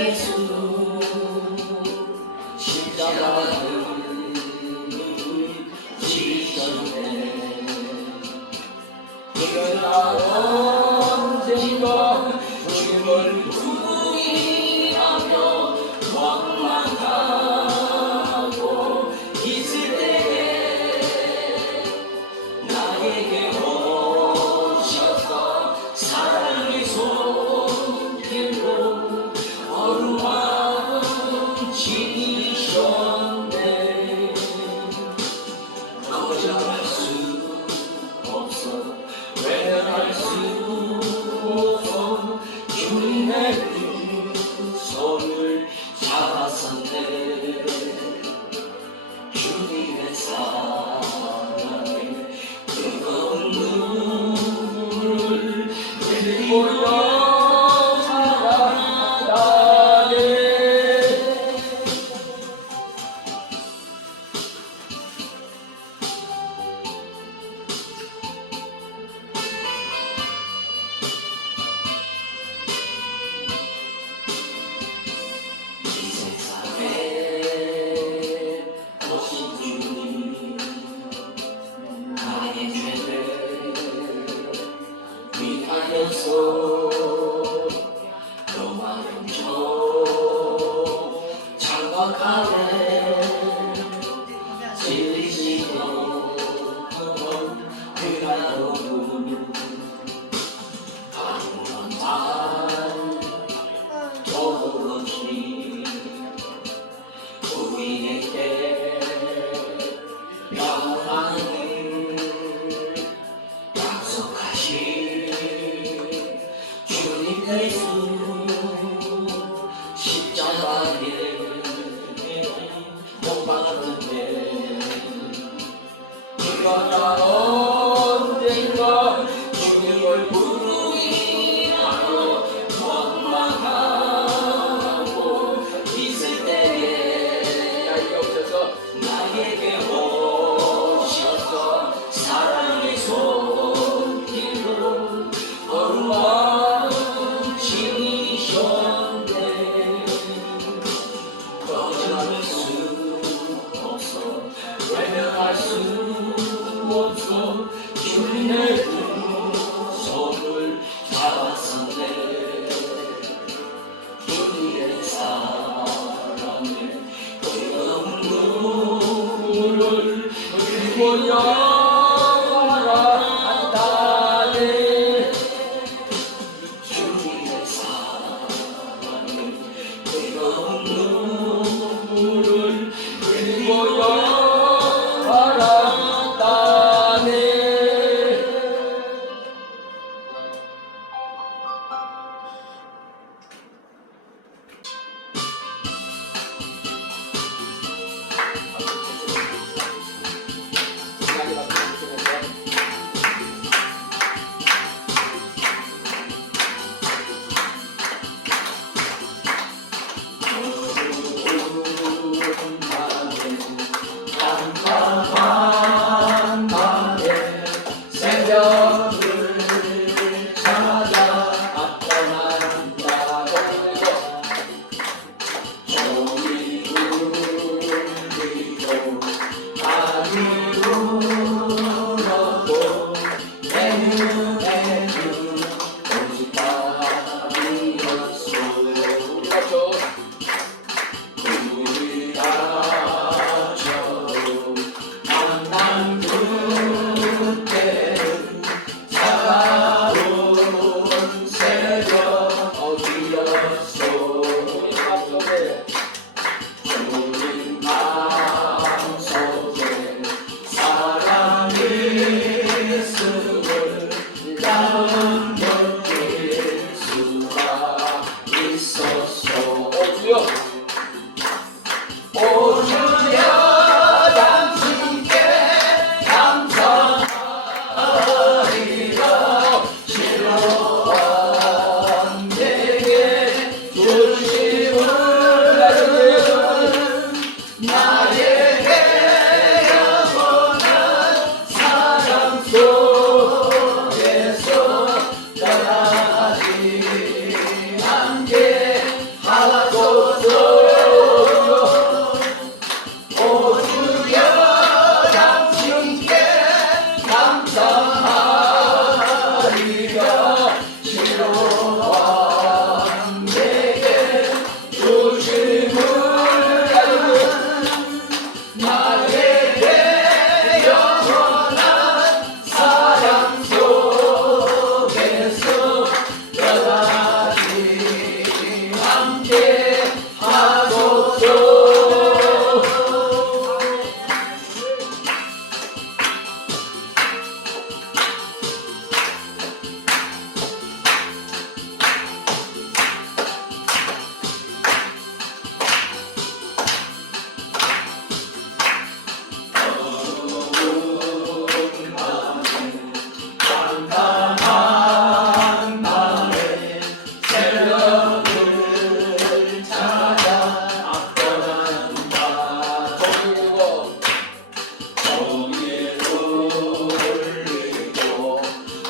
예수 십자가를 지셨네. 그러나 언젠가 주님을 부인하며 원망하고 있을 때에 나에게 오셔서 사랑의 손길로 어루만은 지니셨네. 거절할 수 없어, 외면할 수 없어, 주님의 그 손을 잡았었네. 주님의 사랑에 뜨거운 눈물을 흘리며 너와 용서 장박하네. 질리시던 그날로도 아무런 말도 없이 우리에게 평안을 약속하신 주님 예수 십자가에 못 박았는데 그러나 언젠가 주님을 부인하며 원망하고 있을 때에 나에게 오셔서 사랑의 손길로 어루만은 지니셨네. 거절할 수 없어, 외면할 수 없어, 주님의 그 손을 잡았었네. 우리의 사랑에 뜨거운 눈물을 흘리며 하나도 함께 하소서. 깜깜한 밤에 새벽을 찾아 떠난다. 종일 울리고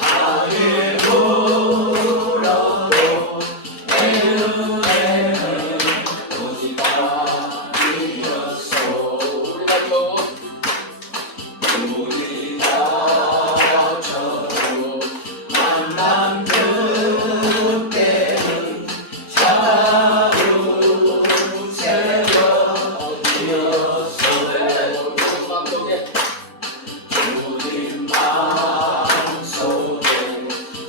밤에 울어도 애는 오지 마이었어. 우리 나처럼 만남 그때는 차가운 새벽이었어. 우리 마음속에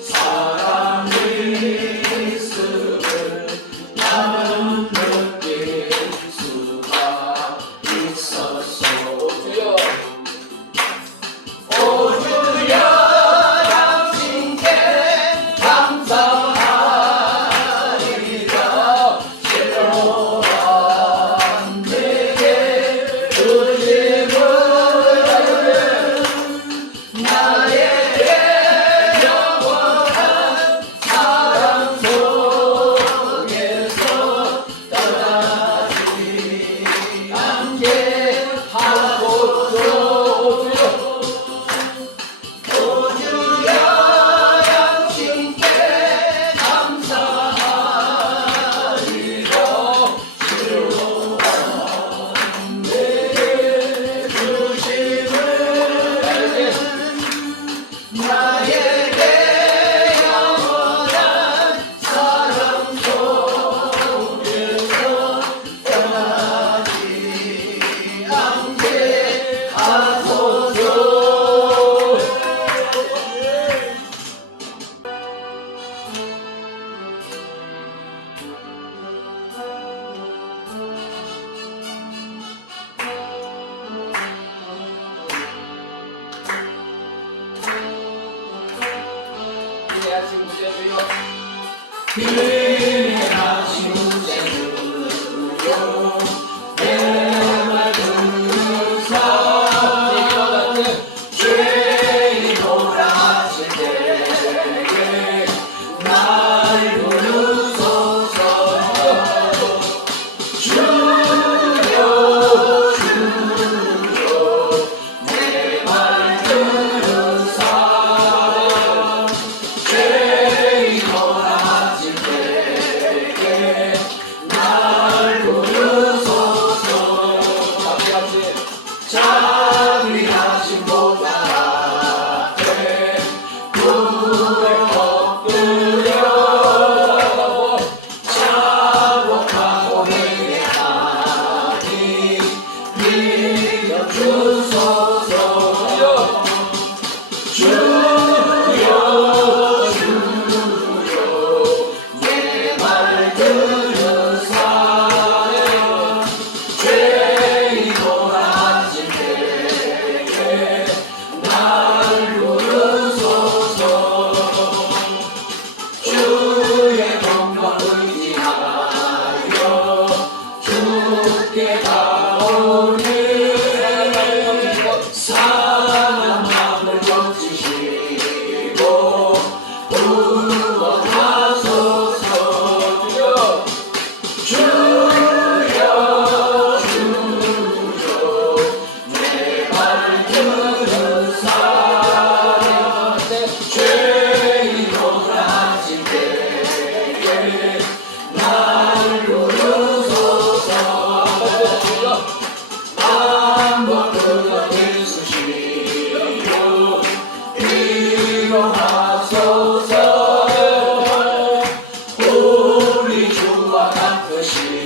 사랑이 있음을 나는 느낄 수가 있었어. 오주여 당신께 감사하리라. 실로한 내게 주심을 나에게 영원한 사랑 속에서 떠나지 않게 하소서. 오주여 당신께 감사하리라. 실로한 내게 주심을 나에게 영원한 사랑 속에서 떠나지 않게 하소서. 기회하신 구세주여 내말 듣사 죄인오라 하실 때에 날 부르소서. 주여 내 말 들으사 죄인오라 하실 때에 날 부르소서. 자비하신 보좌 앞에 무릎을 엎드려 자복하고 회개하니 믿어주소서. 주여 내 말 들으사 죄인오라 하실 때에 날 부르소서. 주의 공덕 의지하여 주께 가오니 사랑한 마음을 고치시고 구원하소서. 주여 내 말 들으사 죄인오라 하실 때에 날 부르소서. 한번 그녀를 수시로 위로하소서. 우리 주와 같으시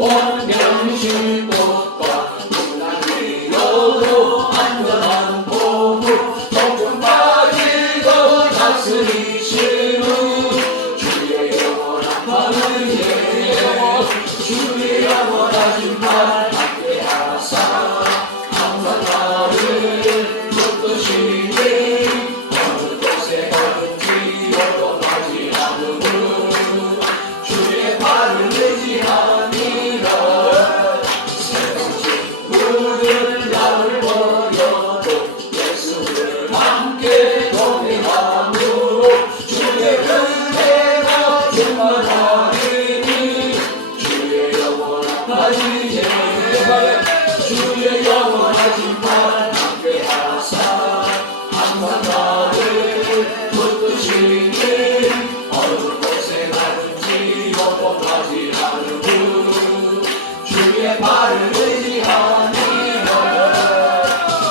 온명실 꽃과 문안 위로도 안전한 보물 동전 빠지고 다스리시는 주의 영원한 팔을 주의 영원하신 팔 함께 하사 항상 나를 붙드시니 어느 곳에 가든지 요동하지 않으므로 주의 팔을 의지하니라. 세상 친구들 나를 버려도 예수를 함께 동행함으로 주의 은혜가 충만하리니 주의 영원한 팔이 주의 영원하신 팔 함께 하사 항상 나를 붙드시니 어느 곳에 가든지 요동하지 않으므로 주의 팔을 의지하니라.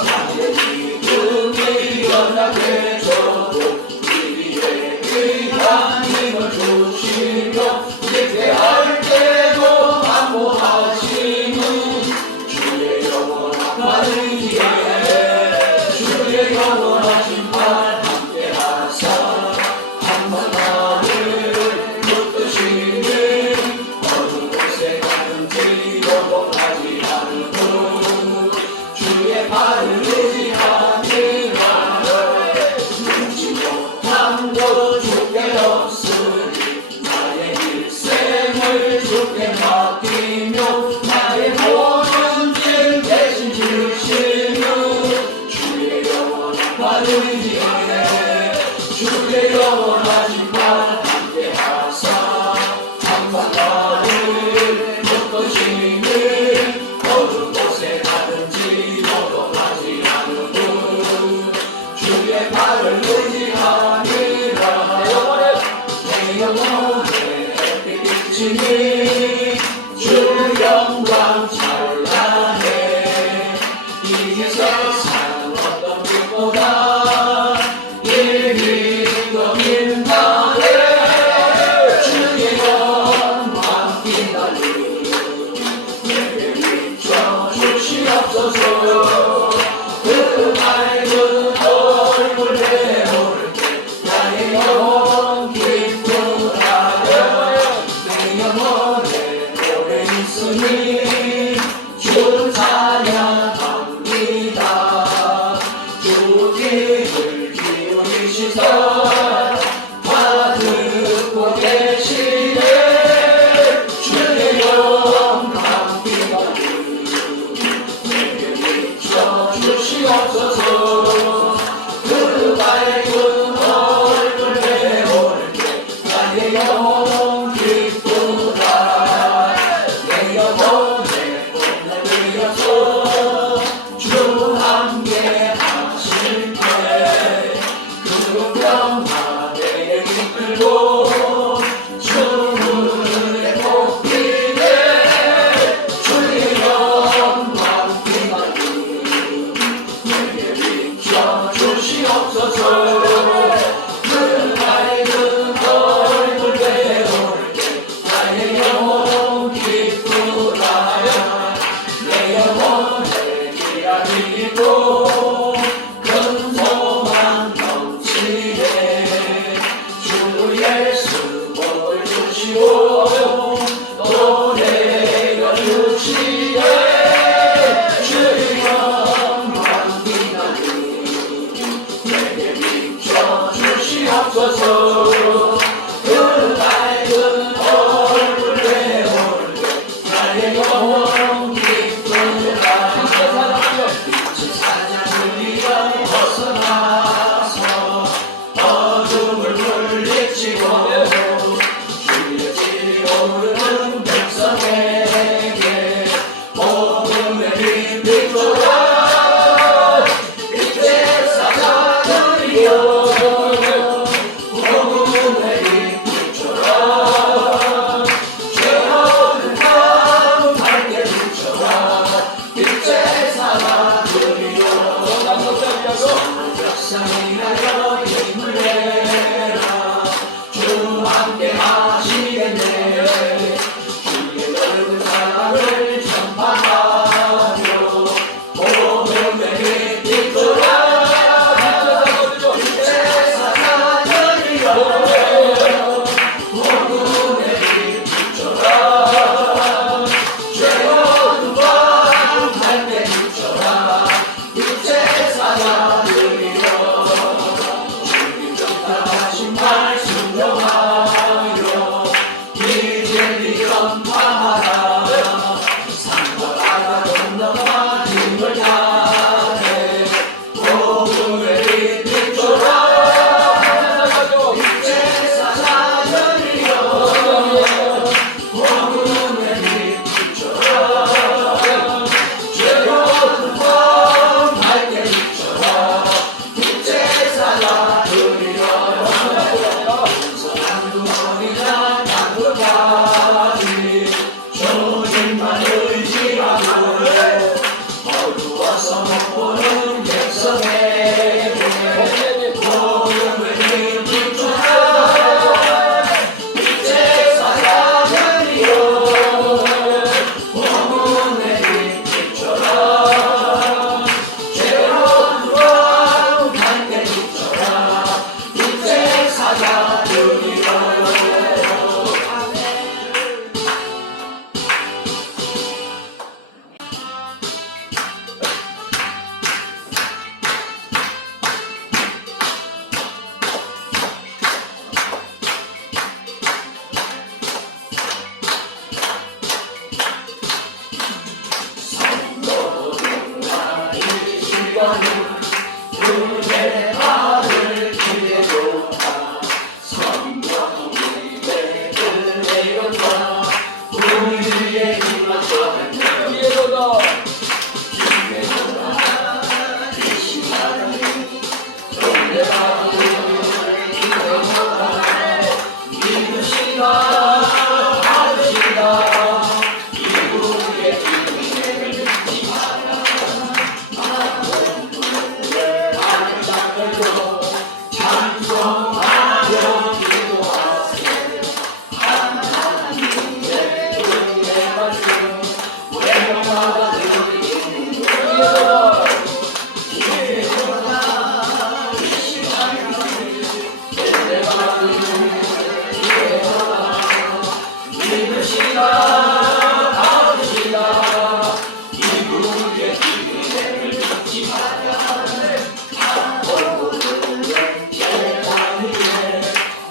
나의 믿음이 연약해져도 우리의 귀한 힘을 주시며 예배할 때도 안보하시는 주의 영원한 팔을 주의 영원하신 팔 함께 하사 항상 나를 붙드시니 어느 곳에 가든지 요동하지 않으므로 주의 팔을 의지하니라. 눈치 못한 것 주께 없으니 나의 일생을 주께 맡기며 나의 모든 짐 대신 지시며 주의 영원한 팔을 의지하네. 주의 영원하신 팔 함께 하사 항상 나를 붙드시니 어느 곳에 가든지 요동하지 않으므로 주의 팔을 의지하니라. 내 영혼에 햇빛 비치니 주 영광 찬란해. 이 세상 어떤 빛보다 일미도 빛나네. 주의 영광 빛나니 내게 비춰 주시옵소서. 그 밝은 얼굴 내올 때 나의 영혼 기쁘라며 내 영혼에 오래 있으니 주 찬양합니다. 주 귀를 기울이시사 다 듣고 계시네. 주의 영광 빛나니 내게 비춰 주시옵소서. 그 밝은 얼굴 내올 때 나의 영혼 기쁘라. 내 영혼에 꿈을 그려서 주 함께 하실 때 그 평화 내게 이끌고 주문에 복비네. 주의 영광 빛나니 내게 비춰 주시옵소서. 그 밝은 얼굴 내올 때 나의 영혼 기쁘라. 내 영혼에 기약이 있고 큰 소망 넘치네. 주 예수 복을 주시고 또 내려주시네. 주의 영광 빛나니 내게 비춰 주시옵소서. 그 밝은 얼굴 이 전파하라 산과 바다 건너가 힘을 다해 복음을 빛비춰라 빛제사 사전이여 복음을 빛비춰라 죄로운 밤 밝게 비춰라 빛제사 나들이여 한두번이나 한두까지 주님만 의지하고 어두워서 못 보는 백성에게 복음을 비춰라 빛의 사자들이여 복음을 비춰라 죄로운 밤 밝게 비춰라 빛의 사자들이여 그대 발을 기대고다 성령이 내려다 우리의 힘을 더하며 기회로다 이 시간을 그대 발을 기대고다 믿으시다 받으시다 이국의 기회를 찬송하며 기도하세요 하나님의 은혜 말씀 외면마다 드리는 기회로다 이 시간을 그대 받으는 기회로다 믿으시다 받으시다 이국의 기회를 잊지 마라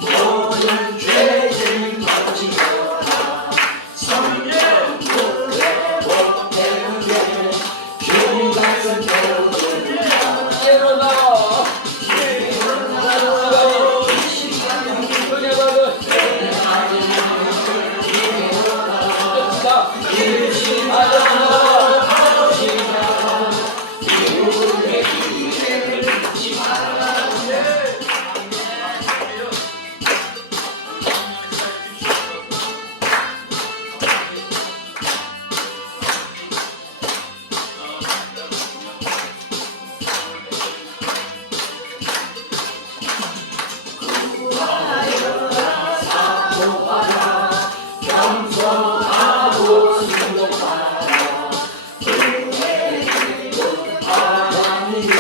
모든 죄를 마치거라 성령 못해 못되는 게 주님 말씀 배우는 기회로다 이 시간에 은혜 받은 기회로다 이르시다 하시다 이국의 기회를 잊지 마라 사모하라 겸손하고 순종하라 하나님이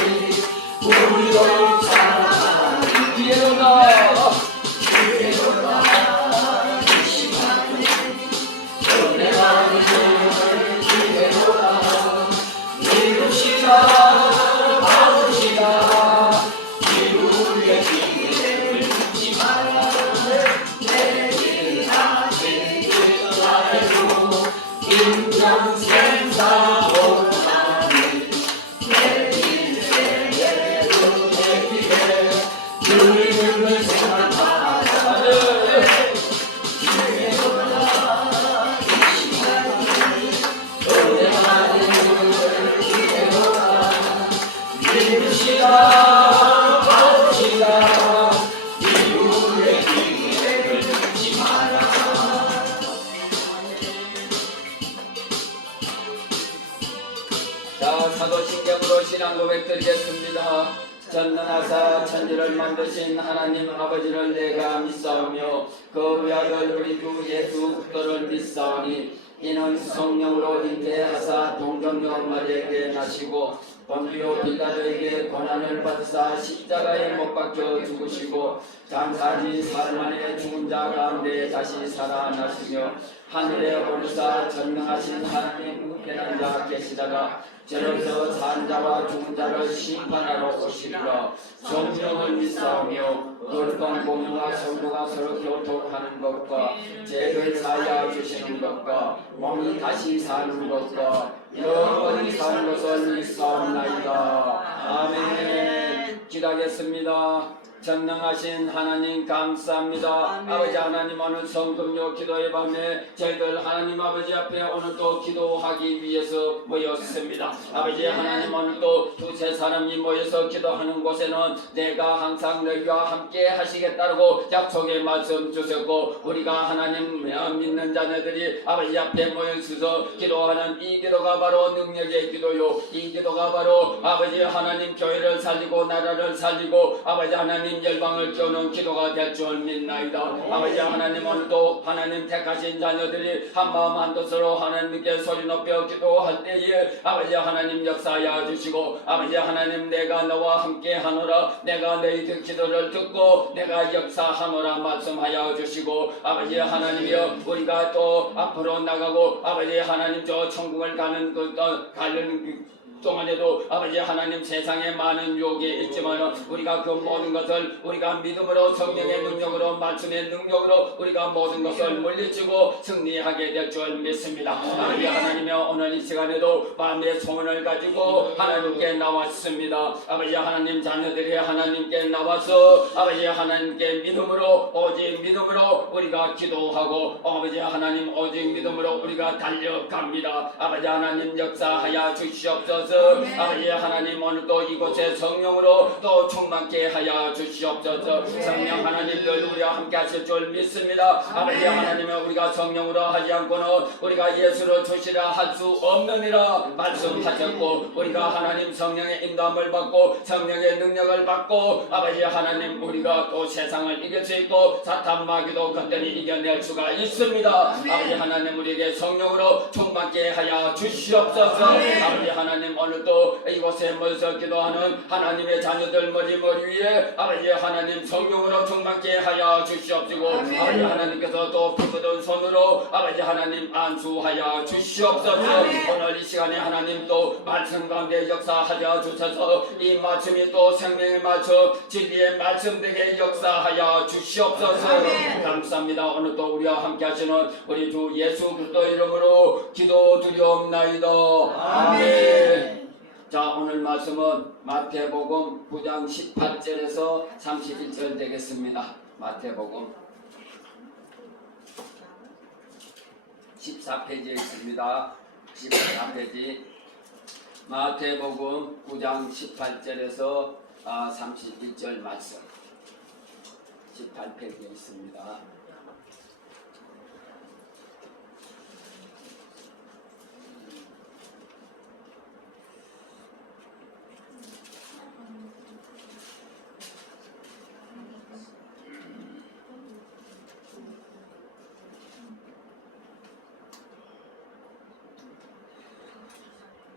우리를 사랑하라 기회로다 이 시간에 은혜 받으는 기회로다 이루시다 받으시다 이루의 기회를 잊지 마라 인정생사 오나니 내 인생의 은혜 기회 주님을 생각하라 기회로다 이 시간에 은혜 받는 기회로다 믿으시다 받으시다 이루의 기회를 잊지 마라 자, 사도신경으로 신앙 고백드리겠습니다. 전능하사 천지를 만드신 하나님 아버지를 내가 믿사오며 그 외아들 우리 주 예수 그리스도를 믿사오니 이는 성령으로 잉태하사 동정녀 마리에게 나시고 본디오 빌라도에게 고난을 받으사 십자가에 못 박혀 죽으시고 장사지 사흘 만에 죽은 자 가운데 다시 살아나시며 하늘에 오르사 전능하신 하나님 우편한 자 계시다가 저로서 산 자와 죽은 자를 심판하러 오시리라. 성령을 믿사오며 거룩한 공유와 성도가 서로 교통하는 것과 죄를 사하여 주시는 것과 왕이 다시 사는 것과 영원히 사는 것을 믿사옵나이다. 아멘. 기도하겠습니다. 전능하신 하나님 감사합니다. 아멘. 아버지 하나님, 오늘 성금요 기도의 밤에 저희들 하나님 아버지 앞에 오늘 또 기도하기 위해서 모였습니다. 아버지 하나님, 오늘 또 두세 사람이 모여서 기도하는 곳에는 내가 항상 너희와 함께 하시겠다고 약속의 말씀 주셨고, 우리가 하나님 믿는 자녀들이 아버지 앞에 모여서 기도하는 이 기도가 바로 능력의 기도요, 이 기도가 바로 아버지 하나님 교회를 살리고 나라를 살리고 아버지 하나님 열방을 깨우는 기도가 될 줄 믿나이다. 아버지 하나님, 오늘도 하나님 택하신 자녀들이 한마음 한뜻으로 하나님께 소리 높여 기도할 때에 아버지 하나님 역사하여 주시고, 아버지 하나님 내가 너와 함께 하노라, 내가 너희 기도를 듣고 내가 역사하노라 말씀하여 주시고, 아버지 하나님이여 우리가 또 앞으로 나가고 아버지 하나님 저 천국을 가는 동안에도 아버지 하나님 세상에 많은 유혹이 있지만 우리가 그 모든 것을 우리가 믿음으로 성령의 능력으로 말씀의 능력으로 우리가 모든 것을 물리치고 승리하게 될 줄 믿습니다. 아버지 하나님이여 오늘 이 시간에도 마음의 소원을 가지고 하나님께 나왔습니다. 아버지 하나님 자녀들이 하나님께 나와서 아버지 하나님께 믿음으로 오직 믿음으로 우리가 기도하고 아버지 하나님 오직 믿음으로 우리가 달려갑니다. 아버지 하나님 역사하여 주시옵소서. 아버지 하나님 오늘도 이곳에 성령으로 또 충만케 하여 주시옵소서. 성령 하나님들 우리와 함께 하실 줄 믿습니다. 아버지 하나님 우리가 성령으로 하지 않고는 우리가 예수로 주시라 할 수 없느니라 말씀하셨고, 우리가 하나님 성령의 인도함을 받고 성령의 능력을 받고 아버지 하나님 우리가 또 세상을 이길 수 있고 사탄 마귀도 간단히 이겨낼 수가 있습니다. 아버지 하나님 우리에게 성령으로 충만케 하여 주시옵소서. 아버지 하나님 오늘도 이곳에 모여서 기도하는 하나님의 자녀들 머리 위에 아버지 하나님 성령으로 충만케 하여 주시옵시고, 아버지 하나님께서 또 피부든 손으로 아버지 하나님 안수하여 주시옵소서. 오늘 이 시간에 하나님 또 말씀 가운데 역사하여 주셔서 이 말씀이 또 생명의 말씀 진리의 말씀 되게 역사하여 주시옵소서. 감사합니다. 오늘도 우리와 함께 하시는 우리 주 예수 그리스도 이름으로 기도드리옵나이다. 아멘. 자, 오늘 말씀은 마태복음 9장 18절에서 31절 되겠습니다. 마태복음 14페이지에 있습니다. 14페이지 마태복음 9장 18절에서 31절 말씀 18페이지에 있습니다.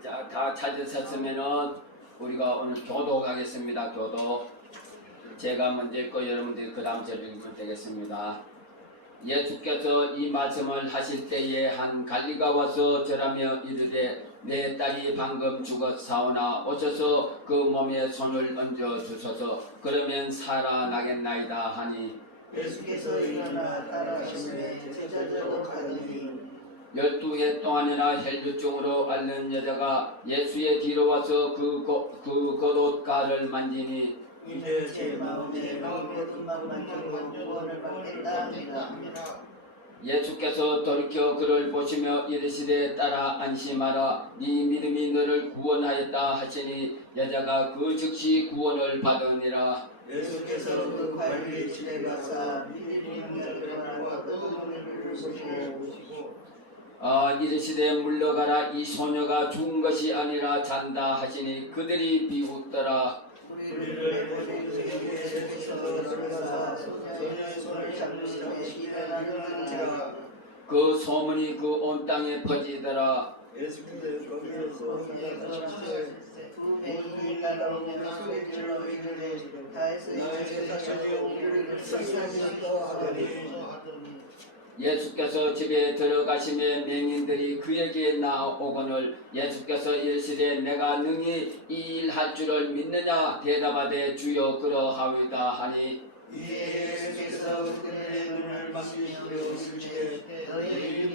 자, 다 찾으셨으면은 우리가 오늘 교도 가겠습니다. 교도. 제가 먼저 읽고 여러분들이 그 다음 절 읽으면 되겠습니다. 예수께서 이 말씀을 하실 때에 한 관리가 와서 절하며 이르되 내 딸이 방금 죽었사오나 오셔서 그 몸에 손을 얹어 주소서. 그러면 살아나겠나이다 하니 예수께서 일어나 따라오시되 제자들로 가더니 12해 동안이나 혈류증으로 앓는 여자가 예수의 뒤로 와서 그 겉옷가를 만지니 이제 제 마음에 너의 금방 만지고 구원을 받겠다 합니다. 예수께서 돌이켜 그를 보시며 이르시되 딸아 안심하라 네 믿음이 너를 구원하였다 하시니 여자가 그 즉시 구원을 받으니라. 예수께서 그 관리의 집에 가사 믿음이 일어나고 또 눈을 보시고 이르시되 물러가라 이 소녀가 죽은 것이 아니라 잔다 하시니 그들이 비웃더라. 우리를 보시고 예수께서 들어가사 소녀의 손을 잡으시되 일어나는지라. 그 소문이 그 온 땅에 퍼지더라. 예수께서 거기서 두 뱅이 날아오며 소리질러 이르되 다에서 예수께서 우리를 불쌍히 하더니 예수께서 집에 들어가시며 맹인들이 그에게 나오거늘 예수께서 이르시되 내가 능히 이 일 할 줄을 믿느냐 대답하되 주여 그러하오이다 하니 예수께서 그들의 눈을 막으시며 이르시되 너희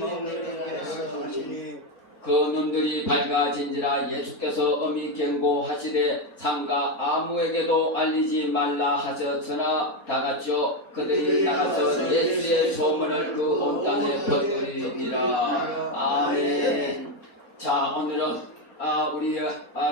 그 눈들이 밝아진지라 예수께서 엄히 경고하시되 삼가 아무에게도 알리지 말라 하셨으나 다같이요 그들이 나가서 예수의 소문을 그 온 땅에 퍼뜨리니라. 아멘. 자, 오늘은 우리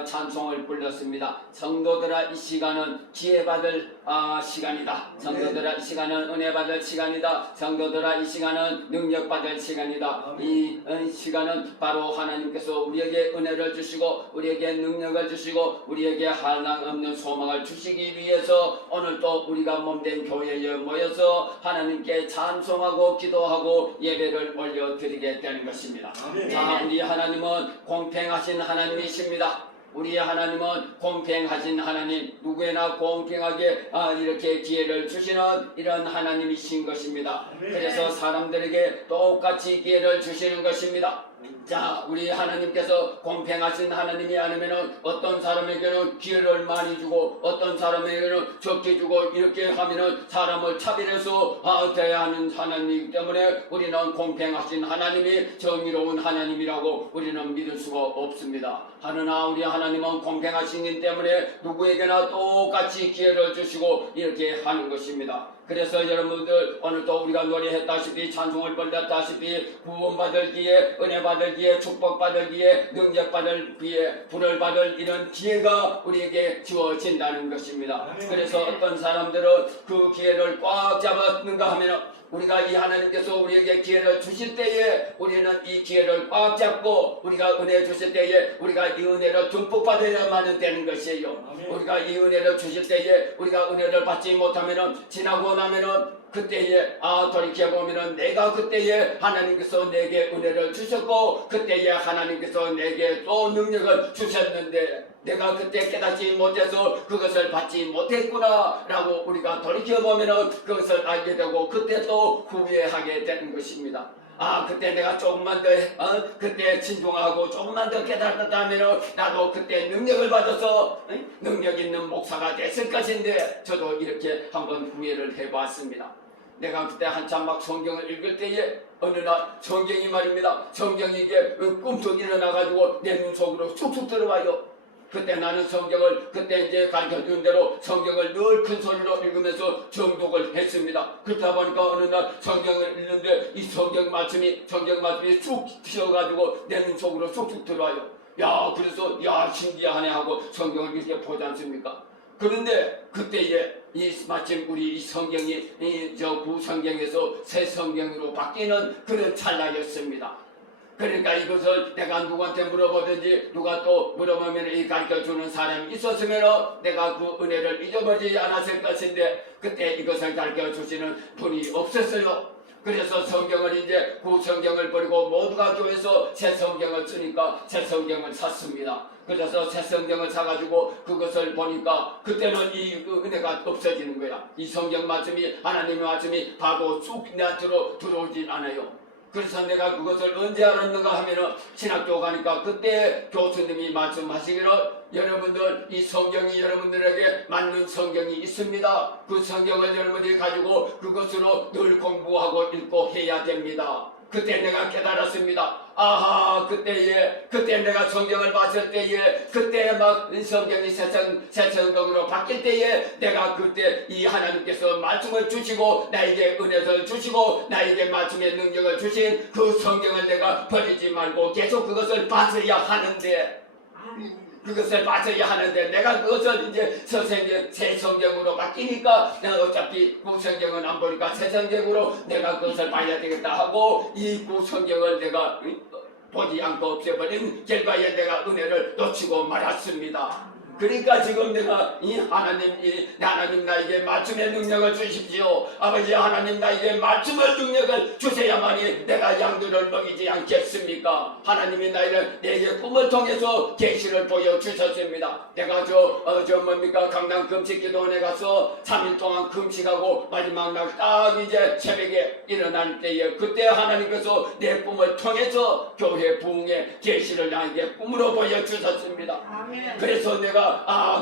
찬송을 불렀습니다. 성도들아, 이 시간은 기회받을 시간이다. 성도들아, 이 시간은 은혜받을 시간이다. 성도들아, 이 시간은 능력받을 시간이다. 이 시간은 바로 하나님께서 우리에게 은혜를 주시고 우리에게 능력을 주시고 우리에게 한량없는 소망을 주시기 위해서 오늘 또 우리가 몸된 교회에 모여서 하나님께 찬송하고 기도하고 예배를 올려드리게 되는 것입니다. 자, 우리 하나님은 공평하신 하나님이십니다. 우리의 하나님은 공평하신 하나님, 누구에나 공평하게 이렇게 기회를 주시는 이런 하나님이신 것입니다. 그래서 사람들에게 똑같이 기회를 주시는 것입니다. 자, 우리 하나님께서 공평하신 하나님이 아니면은 어떤 사람에게는 기회를 많이 주고 어떤 사람에게는 적게 주고 이렇게 하면은 사람을 차별해서 대하는 하나님이기 때문에 우리는 공평하신 하나님이 정의로운 하나님이라고 우리는 믿을 수가 없습니다. 하느나 우리 하나님은 공평하시기 때문에 누구에게나 똑같이 기회를 주시고 이렇게 하는 것입니다. 그래서 여러분들 오늘도 우리가 노래했다시피 찬송을 벌렸다시피 구원받을 기회, 은혜받을 기회, 축복받을 기회, 능력받을 기회, 불을 받을 이런 기회가 우리에게 주어진다는 것입니다. 그래서 어떤 사람들은 그 기회를 꽉 잡았는가 하면 우리가 이 하나님께서 우리에게 기회를 주실 때에 우리는 이 기회를 꽉 잡고 우리가 은혜 주실 때에 우리가 이 은혜를 듬뿍 받아야만 되는 것이에요. 우리가 이 은혜를 주실 때에 우리가 은혜를 받지 못하면은 지나고 나면은 그때에 돌이켜보면은 내가 그때에 하나님께서 내게 은혜를 주셨고 그때에 하나님께서 내게 또 능력을 주셨는데 내가 그때 깨닫지 못해서 그것을 받지 못했구나 라고 우리가 돌이켜보면은 그것을 알게 되고 그때 또 후회하게 되는 것입니다. 그때 내가 조금만 더 그때 진중하고 조금만 더 깨달았다면 나도 그때 능력을 받아서 능력 있는 목사가 됐을 것인데 저도 이렇게 한번 후회를 해봤습니다. 내가 그때 한참 막 성경을 읽을 때에 어느 날 성경이 말입니다. 성경이 이게 꿈속 일어나가지고 내 눈 속으로 쑥쑥 들어와요. 그때 나는 성경을 그때 이제 가르쳐준 대로 성경을 늘 큰 소리로 읽으면서 정독을 했습니다. 그러다 보니까 어느 날 성경을 읽는데 이 성경 말씀이 쑥 튀어가지고 내 눈 속으로 쑥쑥 들어와요. 그래서 신기하네 하고 성경을 이렇게 보지 않습니까? 그런데 그때에 마침 우리 이 성경이 구성경에서 새 성경으로 바뀌는 그런 찰나였습니다. 그러니까 이것을 내가 누구한테 물어보든지 누가 또 물어보면 이 가르쳐주는 사람이 있었으면 내가 그 은혜를 잊어버리지 않았을 것인데 그때 이것을 가르쳐주시는 분이 없었어요. 그래서 성경을 이제 구성경을 버리고 모두가 교회에서 새 성경을 쓰니까 새 성경을 샀습니다. 그래서 새 성경을 사가지고 그것을 보니까 그때는 이 은혜가 없어지는 거야. 이 성경 말씀이 하나님의 말씀이 바로 쑥 내 들어오진 않아요. 그래서 내가 그것을 언제 알았는가 하면은 신학교 가니까 그때 교수님이 말씀하시기를 여러분들 이 성경이 여러분들에게 맞는 성경이 있습니다. 그 성경을 여러분들이 가지고 그것으로 늘 공부하고 읽고 해야 됩니다. 그때 내가 깨달았습니다. 그때 내가 성경을 봤을 때에 그때 막 성경이 새 성경으로 바뀔 때에 내가 그때 이 하나님께서 말씀을 주시고 나에게 은혜를 주시고 나에게 말씀의 능력을 주신 그 성경을 내가 버리지 말고 계속 그것을 봤어야 하는데 내가 그것을 이제 새 성경으로 바뀌니까 내가 어차피 구성경은 안 보니까 새 성경으로 내가 그것을 봐야 되겠다 하고 이 구성경을 내가 보지 않고 없애버린 결과에 내가 은혜를 놓치고 말았습니다. 그러니까 지금 내가 하나님 나에게 말씀의 능력을 주십시오. 아버지 하나님 나에게 말씀의 능력을 주셔야만이 내가 양들을 먹이지 않겠습니까? 하나님이 내게 꿈을 통해서 계시를 보여주셨습니다. 내가 강남 금식기도원에 가서 3일 동안 금식하고 마지막 날 딱 이제 새벽에 일어날 때에 그때 하나님께서 내 꿈을 통해서 교회 부흥의 계시를 나에게 꿈으로 보여주셨습니다. 아멘. 그래서 내가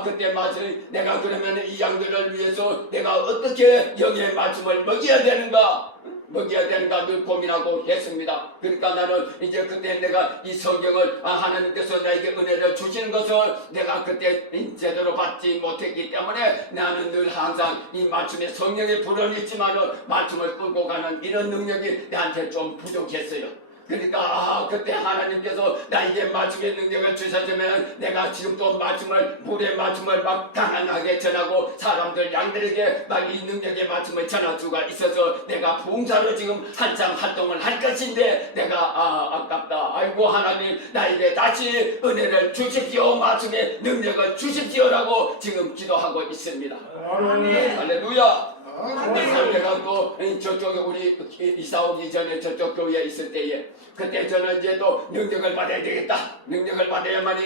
그때 말씀 내가 그러면 이 양들을 위해서 내가 어떻게 영의 말씀을 먹여야 되는가? 먹여야 되는가 늘 고민하고 했습니다. 그러니까 나는 이제 그때 내가 이 성경을 하나님께서 나에게 은혜를 주시는 것을 내가 그때 제대로 받지 못했기 때문에 나는 늘 항상 이 말씀에 성령의 불은 있지만은 말씀을 끌고 가는 이런 능력이 나한테 좀 부족했어요. 그러니까 그때 하나님께서 나에게 말씀의 능력을 주셨으면 내가 지금 또 말씀을 물의 말씀을 막 강하게 전하고 사람들 양들에게 막 이 능력의 말씀을 전할 수가 있어서 내가 봉사로 지금 한창 활동을 할 것인데 내가 아깝다. 아이고 하나님 나에게 다시 은혜를 주십시오. 말씀의 능력을 주십시오라고 지금 기도하고 있습니다. 할렐루야. 그래서 내가 또 저쪽에 우리 이사 오기 전에 저쪽 교회에 있을 때에 그때 저는 이제 또 능력을 받아야 되겠다. 능력을 받아야만이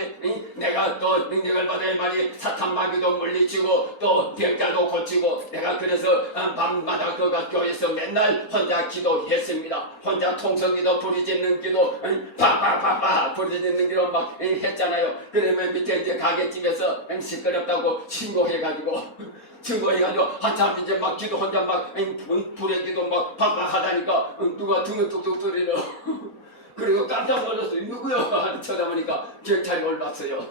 내가 또 능력을 받아야만이 사탄 마귀도 물리치고 또 병자도 고치고 내가 그래서 밤마다 그 교회에서 맨날 혼자 기도했습니다. 혼자 통성기도 부르짖는 기도 빠빠빠빠 부르짖는 기도 막 했잖아요. 그러면 밑에 이제 가게집에서 시끄럽다고 신고해가지고 한참 이제 막 기도 혼자 막 불의 기도 막 팍팍 하다니까 누가 등을 뚝뚝 뚫리러 그리고 깜짝 놀랐어요. 누구요? 쳐다보니까 경찰이 올랐어요.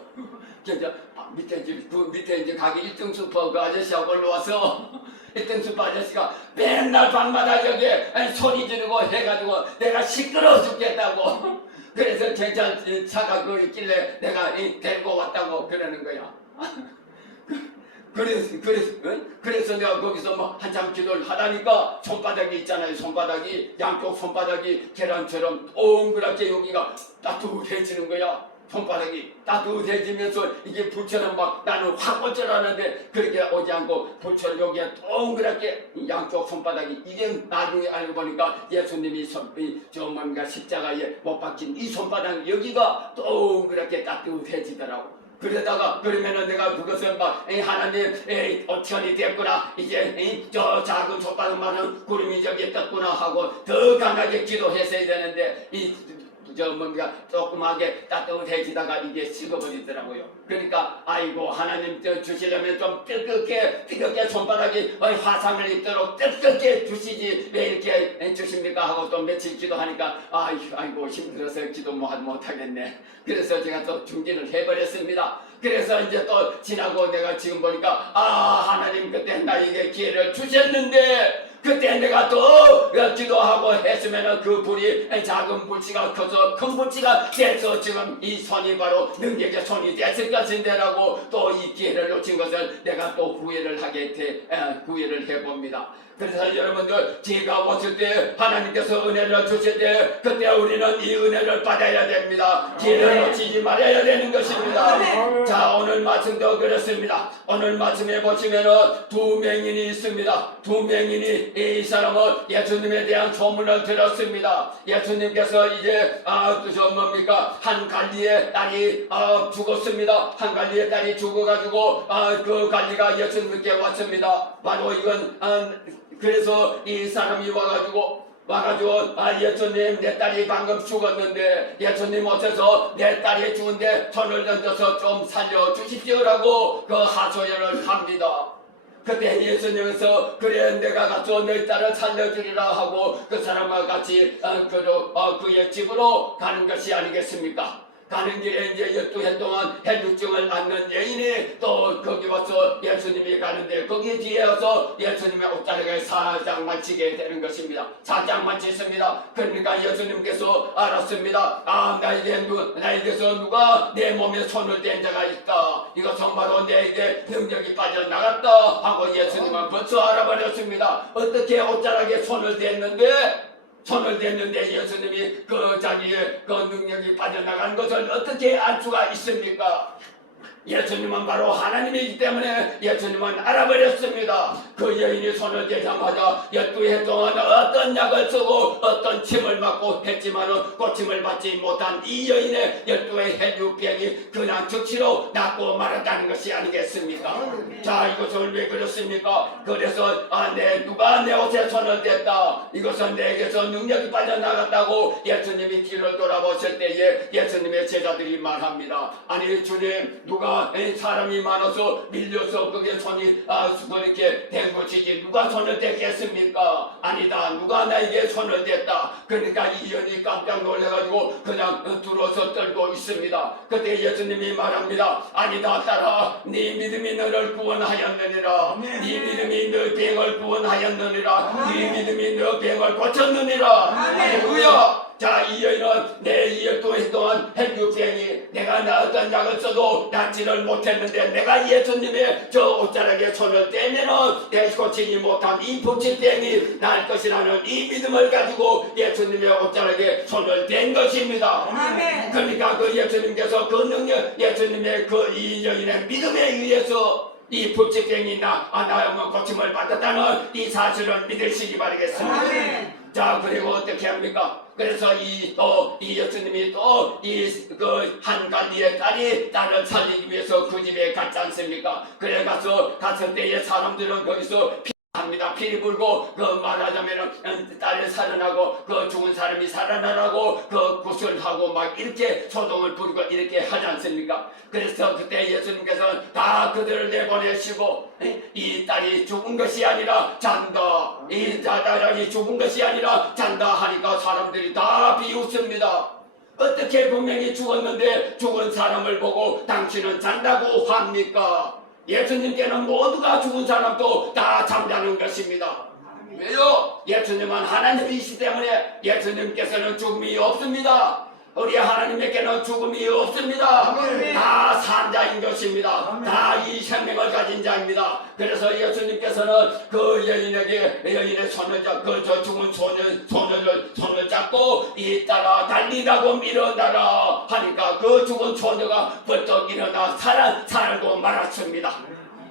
경찰 밑에 이제 가게 1등 슈퍼 그 아저씨하고 올라와서 1등 슈퍼 아저씨가 맨날 밤마다 저기 소리 지르고 해가지고 내가 시끄러워 죽겠다고 그래서 경찰 차가 그 있길래 내가 데리고 왔다고 그러는 거야. 그래서 내가 거기서 뭐 한참 기도를 하다니까 손바닥이 있잖아요. 손바닥이 양쪽 손바닥이 계란처럼 동그랗게 여기가 따뜻해지는 거야. 손바닥이 따뜻해지면서 이게 불처럼 막 나는 확 어쩌라는데 그렇게 오지 않고 불처럼 여기에 동그랗게 양쪽 손바닥이 이게 나중에 알고 보니까 예수님이 저 뭔가 십자가에 못 박힌 이 손바닥 여기가 동그랗게 따뜻해지더라고. 그러면은 내가 그것을 막 하나님 어천이 됐구나 이제 저 작은 손바닥만은 구름이 저기 떴구나 하고 더 강하게 기도했어야 되는데 저 뭔가 조그맣게 따뜻해지다가 이게 식어버리더라고요. 그러니까 아이고 하나님 주시려면 좀 뜨겁게 손바닥이 화상을 입도록 뜨겁게 주시지 왜 이렇게 주십니까 하고 또 며칠 기도하니까 아이고 힘들어서 기도 못하겠네. 그래서 제가 또 중지를 해버렸습니다. 그래서 이제 또 지나고 내가 지금 보니까 하나님 그때 나에게 기회를 주셨는데 그때 내가 또 기도하고 했으면 그 불이 작은 불씨가 커서 큰 불씨가 돼서 지금 이 손이 바로 능력의 손이 됐을 것인데라고 또 이 기회를 놓친 것을 내가 또 후회를 해봅니다. 그래서 여러분들 제가 왔을 때 하나님께서 은혜를 주실 때 그때 우리는 이 은혜를 받아야 됩니다. 기회를 놓치지 말아야 되는 것입니다. 자 오늘 말씀도 그렇습니다. 오늘 말씀에 보시면은 두 맹인이 있습니다. 두 맹인이 이 사람은 예수님에 대한 소문을 들었습니다. 예수님께서 이제 한 갈리의 딸이 죽었습니다. 한 갈리의 딸이 죽어가지고 그 갈리가 예수님께 왔습니다. 바로 이건 그래서 이 사람이 와가지고 예수님 내 딸이 방금 죽었는데 예수님 오셔서 내 딸이 죽은데 손을 던져서 좀 살려주십시오라고 그 하소연을 합니다. 그때 예수님께서 그래 내가 가서 내 딸을 살려주리라 하고 그 사람과 같이 그의 집으로 가는 것이 아니겠습니까? 가는 길에 이제 12해 동안 혈류증을 앓는 여인이 또 거기 와서 예수님이 가는데 거기 뒤에 와서 예수님의 옷자락에 살짝 만지게 되는 것입니다. 살짝 만졌습니다. 그러니까 예수님께서 알았습니다. 나에게서 누가 내 몸에 손을 댄 자가 있다. 이것은 바로 내게 능력이 빠져나갔다 하고 예수님은 벌써 알아버렸습니다. 어떻게 옷자락에 손을 댔는데 예수님이 그 자기의 그 능력이 빠져나간 것을 어떻게 알 수가 있습니까? 예수님은 바로 하나님이기 때문에 예수님은 알아버렸습니다. 그 여인이 손을 대자마자 12해 동안 어떤 약을 쓰고 어떤 침을 맞고 했지만은 고침을 받지 못한 이 여인의 12해 혈류병이 그냥 즉시로 낫고 말았다는 것이 아니겠습니까? 자 이것을 왜 그렇습니까? 그래서 누가 내 옷에 손을 댔다. 이것은 내게서 능력이 빠져나갔다고 예수님이 뒤를 돌아보실 때에 예수님의 제자들이 말합니다. 아니 주님 누가 누가 사람이 많아서 밀려서 그게 손이 그렇게 된 것이지 누가 손을 댔겠습니까? 아니다. 누가 나에게 손을 댔다. 그러니까 이 여인이 깜짝 놀래가지고 그냥 들어서 떨고 있습니다. 그때 예수님이 말합니다. 아니다 딸아, 네 믿음이 너를 구원하였느니라. 네 믿음이 너 병을 구원하였느니라. 네 믿음이 너 병을 고쳤느니라. 할렐루야. 자, 이 여인은 내 2일 동안 헬기병이 내가 어떤 약을 써도 낫지를 못했는데 내가 예수님의 저 옷자락에 손을 떼면은 고치지 못한 이 부치병이 날 것이라는 이 믿음을 가지고 예수님의 옷자락에 손을 댄 것입니다. 아멘. 그러니까 그 예수님께서 그 능력, 예수님의 그 이 여인의 믿음에 의해서 이 부치병이 나야만 고침을 받았다는 이 사실을 믿으시기 바라겠습니다. 아멘. 자, 그리고 어떻게 합니까? 그래서 이 예수님이 또 그 한 갈리의 딸을 살리기 위해서 그 집에 갔지 않습니까? 그래 갔을 때에 사람들은 거기서 합니다. 피리 불고 그 말하자면은 딸을 살아나고 그 죽은 사람이 살아나라고 그 구슬하고 막 이렇게 소동을 부리고 이렇게 하지 않습니까? 그래서 그때 예수님께서는 다 그들을 내보내시고 이 딸이 죽은 것이 아니라 잔다. 이 딸이 죽은 것이 아니라 잔다 하니까 사람들이 다 비웃습니다. 어떻게 분명히 죽었는데 죽은 사람을 보고 당신은 잔다고 합니까? 예수님께는 모두가 죽은 사람도 다 잠자는 것입니다. 왜요? 예수님은 하나님이시기 때문에 예수님께서는 죽음이 없습니다. 우리 하나님께는 죽음이 없습니다. 다 산자인 것입니다. 다 이 생명을 가진 자입니다. 그래서 예수님께서는 그 여인의 손을 잡고 저 죽은 손을 잡고 이 딸아 달리라고 밀어나라 하니까 그 죽은 소녀가 벌떡 일어나 살고 말았습니다.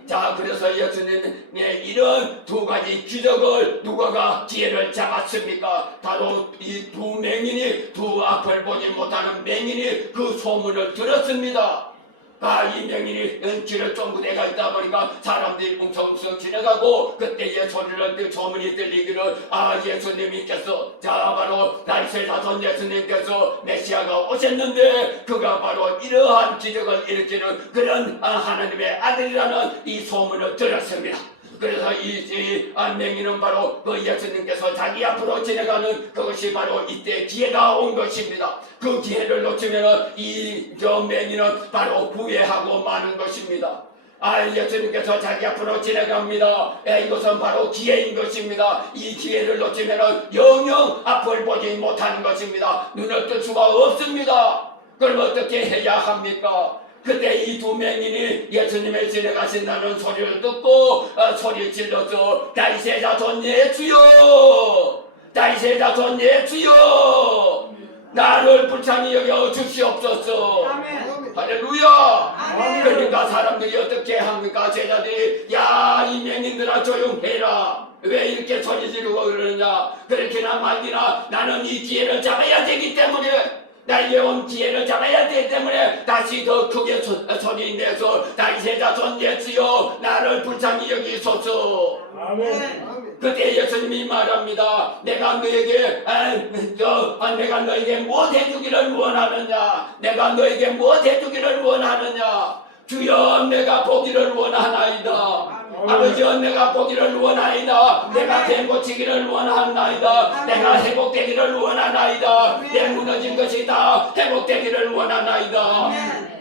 자, 그래서 예수님의 이런 두 가지 기적을 누가가 기회를 잡았습니까? 바로 이 두 맹인이, 두 앞을 보지 못하는 맹인이 그 소문을 들었습니다. 이 맹인이 길을 좀 무대가 있다 보니까 사람들이 웅성웅성 지나가고 그때의 소문이 들리기를 예수님께서 바로 다윗의 자손 예수님께서 메시아가 오셨는데 그가 바로 이러한 기적을 일으키는 그런 하나님의 아들이라는 이 소문을 들었습니다. 그래서 이 맹인은 바로 그 예수님께서 자기 앞으로 지나가는 그것이 바로 이때 기회가 온 것입니다. 그 기회를 놓치면 저 맹인은 바로 후회하고 마는 것입니다. 예수님께서 자기 앞으로 지나갑니다. 이것은 바로 기회인 것입니다. 이 기회를 놓치면 영영 앞을 보지 못하는 것입니다. 눈을 뜰 수가 없습니다. 그럼 어떻게 해야 합니까? 그때 이 두 맹인이 예수님의 지나가신다는 소리를 듣고 소리 질러서 다윗의 자손 예수여, 다윗의 자손 예수여, 나를 불쌍히 여겨 주시옵소서. 아멘. 할렐루야. 아멘. 그러니까 사람들이 어떻게 합니까? 제자들이 이 맹인들아 조용해라. 왜 이렇게 소리 지르고 그러느냐? 그렇게나 말기나 나는 이 기회를 잡아야 되기 때문에 나에게 온 기회를 잡아야 되기 때문에 다시 더 크게 소리 내서 다윗의 자손 예수여 나를 불쌍히 여기소서. 아멘. 그때 예수님이 말합니다. 내가 너에게 무엇 해주기를 원하느냐? 내가 너에게 무엇 해주기를 원하느냐? 주여 내가 보기를 원하나이다. 아버지여 내가 보기를 원하이다. 내가 뱀 고치기를 원하나이다. 내가 회복되기를 원하나이다. 내 무너진 것이 다 회복되기를 원하나이다.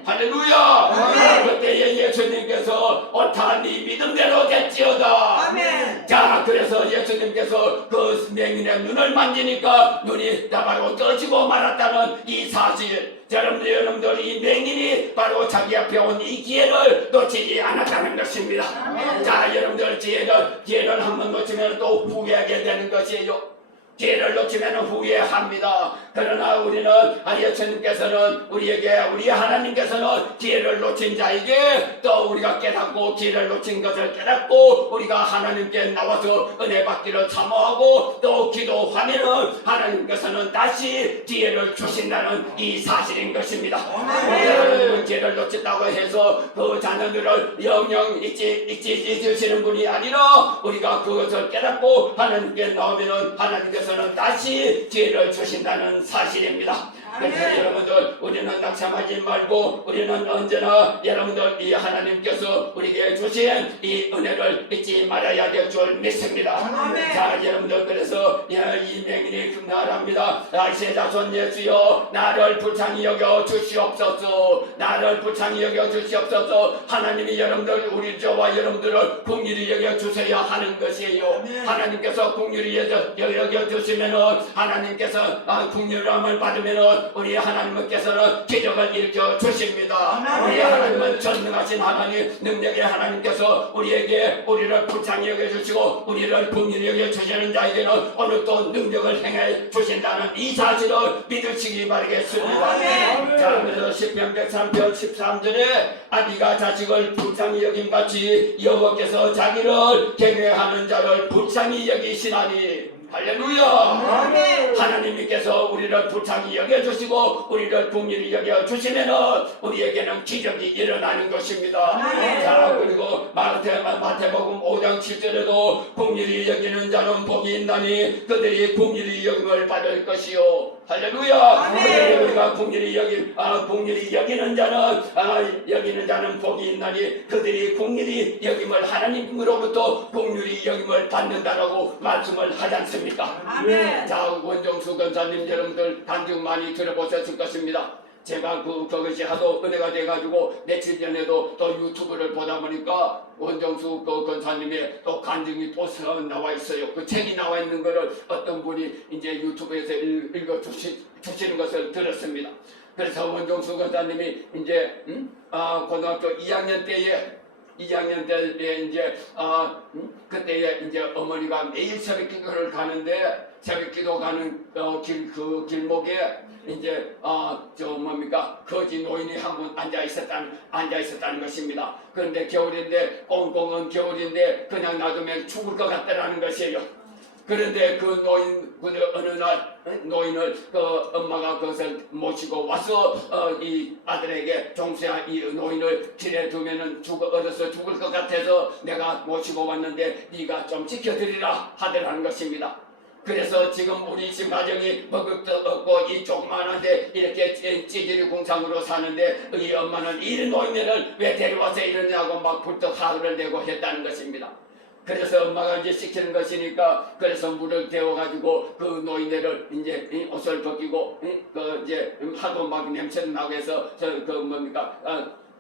할렐루야. 그때에 예수님께서 옳다 네 믿음대로 됐지어다. 아멘. 자, 그래서 예수님께서 그 맹인의 눈을 만지니까 눈이 바로 떠지고 말았다는 이 사실, 여러분들 이 맹인이 바로 자기 앞에 온 이 기회를 놓치지 않았다는 것입니다. 자, 여러분들 기회를 한번 놓치면 또 후회하게 되는 것이에요. 기회를 놓치면 후회합니다. 그러나 우리는 예수님께서는 우리 하나님께서는 기회를 놓친 자에게 또 우리가 깨닫고 기회를 놓친 것을 깨닫고 우리가 하나님께 나와서 은혜 받기를 사모하고 또 기도하면은 하나님께서는 다시 기회를 주신다는 이 사실인 것입니다. 하나님은 기회를 놓쳤다고 해서 그 자녀들을 영영 잊으시는 분이 아니라 우리가 그것을 깨닫고 하나님께 나오면은 하나님께서는 다시 기회를 주신다는 사실입니다. 그래서 여러분들 우리는 낙심하지 말고 우리는 언제나 여러분들 이 하나님께서 우리에게 주신 이 은혜를 잊지 말아야 될 줄 믿습니다. 자, 여러분들 그래서 이 맹인이 말합니다. 이스라엘 자손 예수여 나를 불쌍히 여겨 주시옵소서. 나를 불쌍히 여겨 주시옵소서. 하나님이 여러분들 우리 저와 여러분들을 긍휼히 여겨 주셔야 하는 것이에요. 하나님께서 긍휼히 여겨 주시면은 하나님께서 긍휼함을 받으면은 우리 하나님께서는 기적을 일으켜 주십니다. 우리 하나님은 전능하신 하나님, 능력의 하나님께서 우리를 불쌍히 여겨 주시고 우리를 긍휼히 여겨 주시는 자에게는 어느 또 능력을 행해 주신다는 이 사실을 믿으시기 바라겠습니다. 자, 그래서 시편 103편 13절에 아비가 자식을 불쌍히 여김같이 여호와께서 자기를 경외하는 자를 불쌍히 여기시나니. 할렐루야. 하나님께서 우리를 불쌍히 여겨주시고 우리를 긍휼히 여겨주시면은 우리에게는 기적이 일어나는 것입니다. 자, 그리고 마태복음 5장 7절에도 긍휼히 여기는 자는 복이 있나니 그들이 긍휼히 여김을 받을 것이요. 할렐루야. 우리가 긍휼히 여기는 자는 복이 있나니 그들이 긍휼히 여김을 하나님으로부터 긍휼히 여김을 받는다라고 말씀을 하지 않습니까? 자, 원정수 권사님 여러분들 간증 많이 들어보셨을 것입니다. 제가 그것이 하도 은혜가 돼가지고 며칠 전에도 또 유튜브를 보다 보니까 원정수 권사님의 또 간증이 또 나와 있어요. 그 책이 나와 있는 거를 어떤 분이 이제 유튜브에서 읽어 주시는 것을 들었습니다. 그래서 원정수 권사님이 이제 고등학교 2학년 때에 이제 그때에 이제 어머니가 매일 새벽기도를 가는데 새벽기도 가는 그 길목에 이제 거지 노인이 한 분 앉아 있었다는 것입니다. 그런데 겨울인데 꽁꽁은 겨울인데 그냥 놔두면 죽을 것 같다라는 것이에요. 그런데 그 어느 날 노인을 엄마가 그것을 모시고 와서 이 아들에게 종수야 이 노인을 길에 두면은 얻어서 죽을 것 같아서 내가 모시고 왔는데 네가 좀 지켜드리라 하더라는 것입니다. 그래서 지금 우리 집 가정이 먹을 것 없고 이 조그만한데 이렇게 찌질이 공상으로 사는데 이 엄마는 이 노인을 왜 데려와서 이러냐고 막 불떡 화를 내고 했다는 것입니다. 그래서 엄마가 이제 시키는 것이니까 그래서 물을 데워가지고 그 노인네를 이제 옷을 벗기고 이제 하도 막 냄새 나고 해서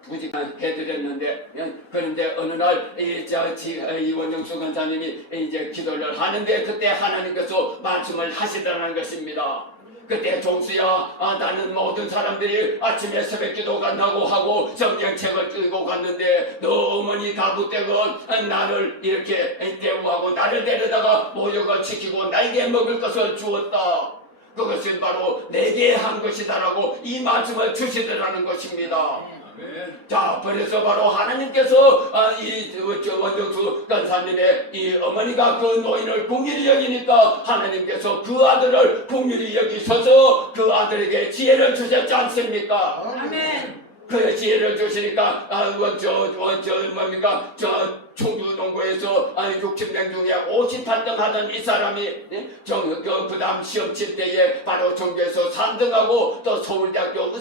굳이 해드렸는데 그런데 어느 날 이 원정수 권사님이 이제 기도를 하는데 그때 하나님께서 말씀을 하시더라는 것입니다. 그때 종수야 나는 모든 사람들이 아침에 새벽기도 간다고 하고 성경책을 들고 갔는데 너 어머니 가부댁은 나를 이렇게 대우하고 나를 데려다가 모욕을 시키고 나에게 먹을 것을 주었다. 그것은 바로 내게 한 것이다라고 이 말씀을 주시더라는 것입니다. 자, 그래서 바로 하나님께서 이 원정수 권사님의 이 어머니가 그 노인을 긍휼히 여기니까 하나님께서 그 아들을 긍휼히 여기셔서 그 아들에게 지혜를 주셨지 않습니까? 아멘. 그 지혜를 주시니까 충주농구에서 60명 중에 58등 하던 이 사람이 그 다음 시험 칠 때에 바로 전교에서 3등하고 또 서울대학교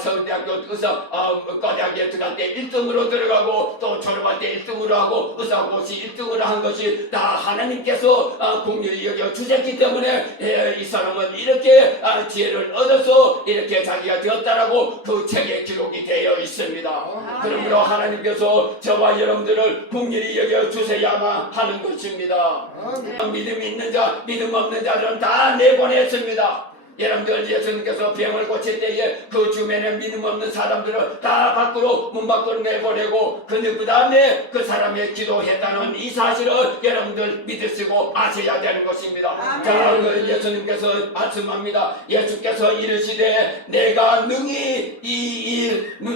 서울대학교 의사과대학에 들어갈 때 1등으로 들어가고 또 졸업할 때 1등으로 하고 의사고시 1등으로 한 것이 다 하나님께서 긍휼히 여겨 주셨기 때문에 이 사람은 이렇게 지혜를 얻어서 이렇게 자기가 되었다라고 그 책에 기록이 되어 있습니다. 그러므로 하나님께서 저와 여러분들을 긍휼히 여겨 주셔야만 하는 것입니다. 믿음이 있는 자, 믿음 없는 자들은 다 내보냈습니다. 여러분들 예수님께서 병을 고칠 때에 그 주변에 믿음 없는 사람들을 다 문 밖으로 내보내고 그 다음에 그 사람의 기도했다는 이 사실을 여러분들 믿으시고 아셔야 되는 것입니다. 자, 예수님께서 말씀합니다. 예수께서 이르시되 내가 능히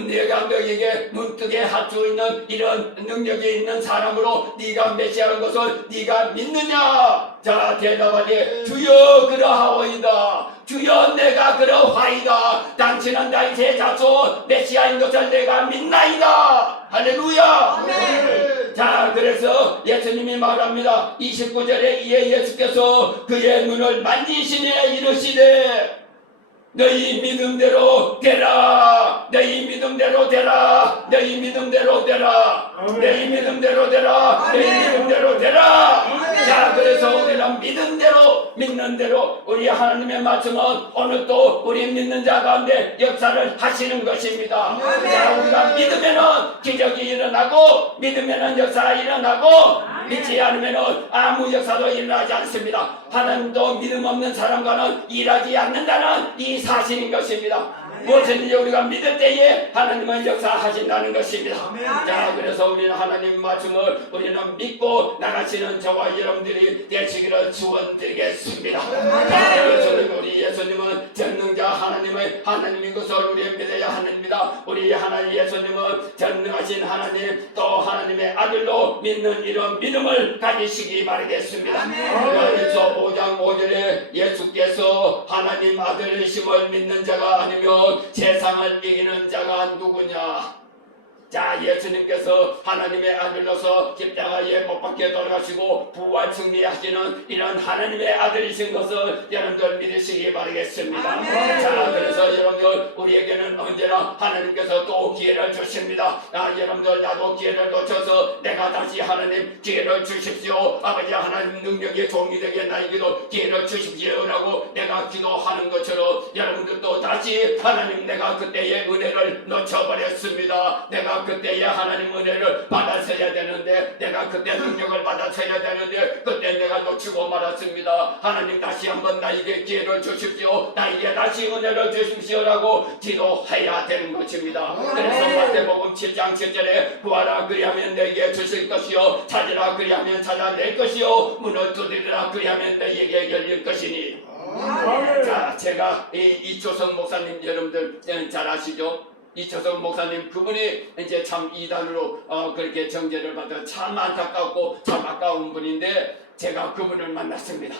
내가 너에게 눈뜨게 할 수 있는 이런 능력이 있는 사람으로 네가 메시아라는 것을 네가 믿느냐? 자, 대답하되 주여 그러하오이다. 주여 내가 그러하이다. 당신은 다윗의 자손 메시아인 것을 내가 믿나이다. 할렐루야. 아멘. 자, 그래서 예수님이 말합니다. 29절에 이에 예수께서 그의 눈을 만지시며 이르시되 너희 믿음대로 되라. 너희 믿음대로 되라. 너희 믿음대로 되라. 너희 믿음대로 되라. 너희 믿음대로 되라. 자, 그래서 우리는 믿음대로 믿는 대로 우리 하나님의 말씀은 오늘 또 우리 믿는 자 가운데 역사를 하시는 것입니다. 자, 우리가 믿으면은 기적이 일어나고 믿으면은 역사가 일어나고 믿지 않으면은 아무 역사도 일어나지 않습니다. 하나님도 믿음 없는 사람과는 일하지 않는다는 이 사실인 것입니다. 무엇이든지 우리가 믿을 때에 하나님은 역사하신다는 것입니다. 자, 그래서 우리는 하나님 말씀을 우리는 믿고 나가시는 저와 여러분들이 되시기를 축원드리겠습니다. 자, 그래서 우리 예수님은 전능자 하나님인 것을 우리 믿어야 합니다. 우리 하나님 예수님은 전능하신 하나님 또 하나님의 아들로 믿는 이런 믿음을 가지시기 바라겠습니다. 그래서 5장 5절에 예수께서 하나님 아들이심을 믿는 자가 아니면 세상을 이기는 자가 누구냐? 자, 예수님께서 하나님의 아들로서 십자가에 못 박혀 돌아가시고 부활 승리하시는 이런 하나님의 아들이신 것을 여러분들 믿으시기 바라겠습니다. 자, 그래서 여러분들 우리에게는 언제나 하나님께서 또 기회를 주십니다. 여러분들 나도 기회를 놓쳐서 내가 다시 하나님 기회를 주십시오. 아버지 하나님 능력의 종이 되게 나에게도 기회를 주십시오라고 내가 기도하는 것처럼 여러분들도 다시 하나님 내가 그때의 은혜를 놓쳐버렸습니다. 내가 그때의 하나님 은혜를 받았어야 되는데 내가 그때 능력을 받았어야 되는데 그때 내가 놓치고 말았습니다. 하나님 다시 한번 나에게 기회를 주십시오. 나에게 다시 은혜를 주십시오라고 기도해야 되는 것입니다. 그래서 마태복음 7장 7절에 구하라 그리하면 내게 주실 것이요 찾으라 그리하면 찾아낼 것이요 문을 두드리라 그리하면 너희에게 열릴 것이니. 자, 제가 이초성 목사님 여러분들 잘 아시죠? 이초성 목사님 그분이 이제 참 이단으로 그렇게 정죄를 받아 참 안타깝고 참 아까운 분인데 제가 그분을 만났습니다.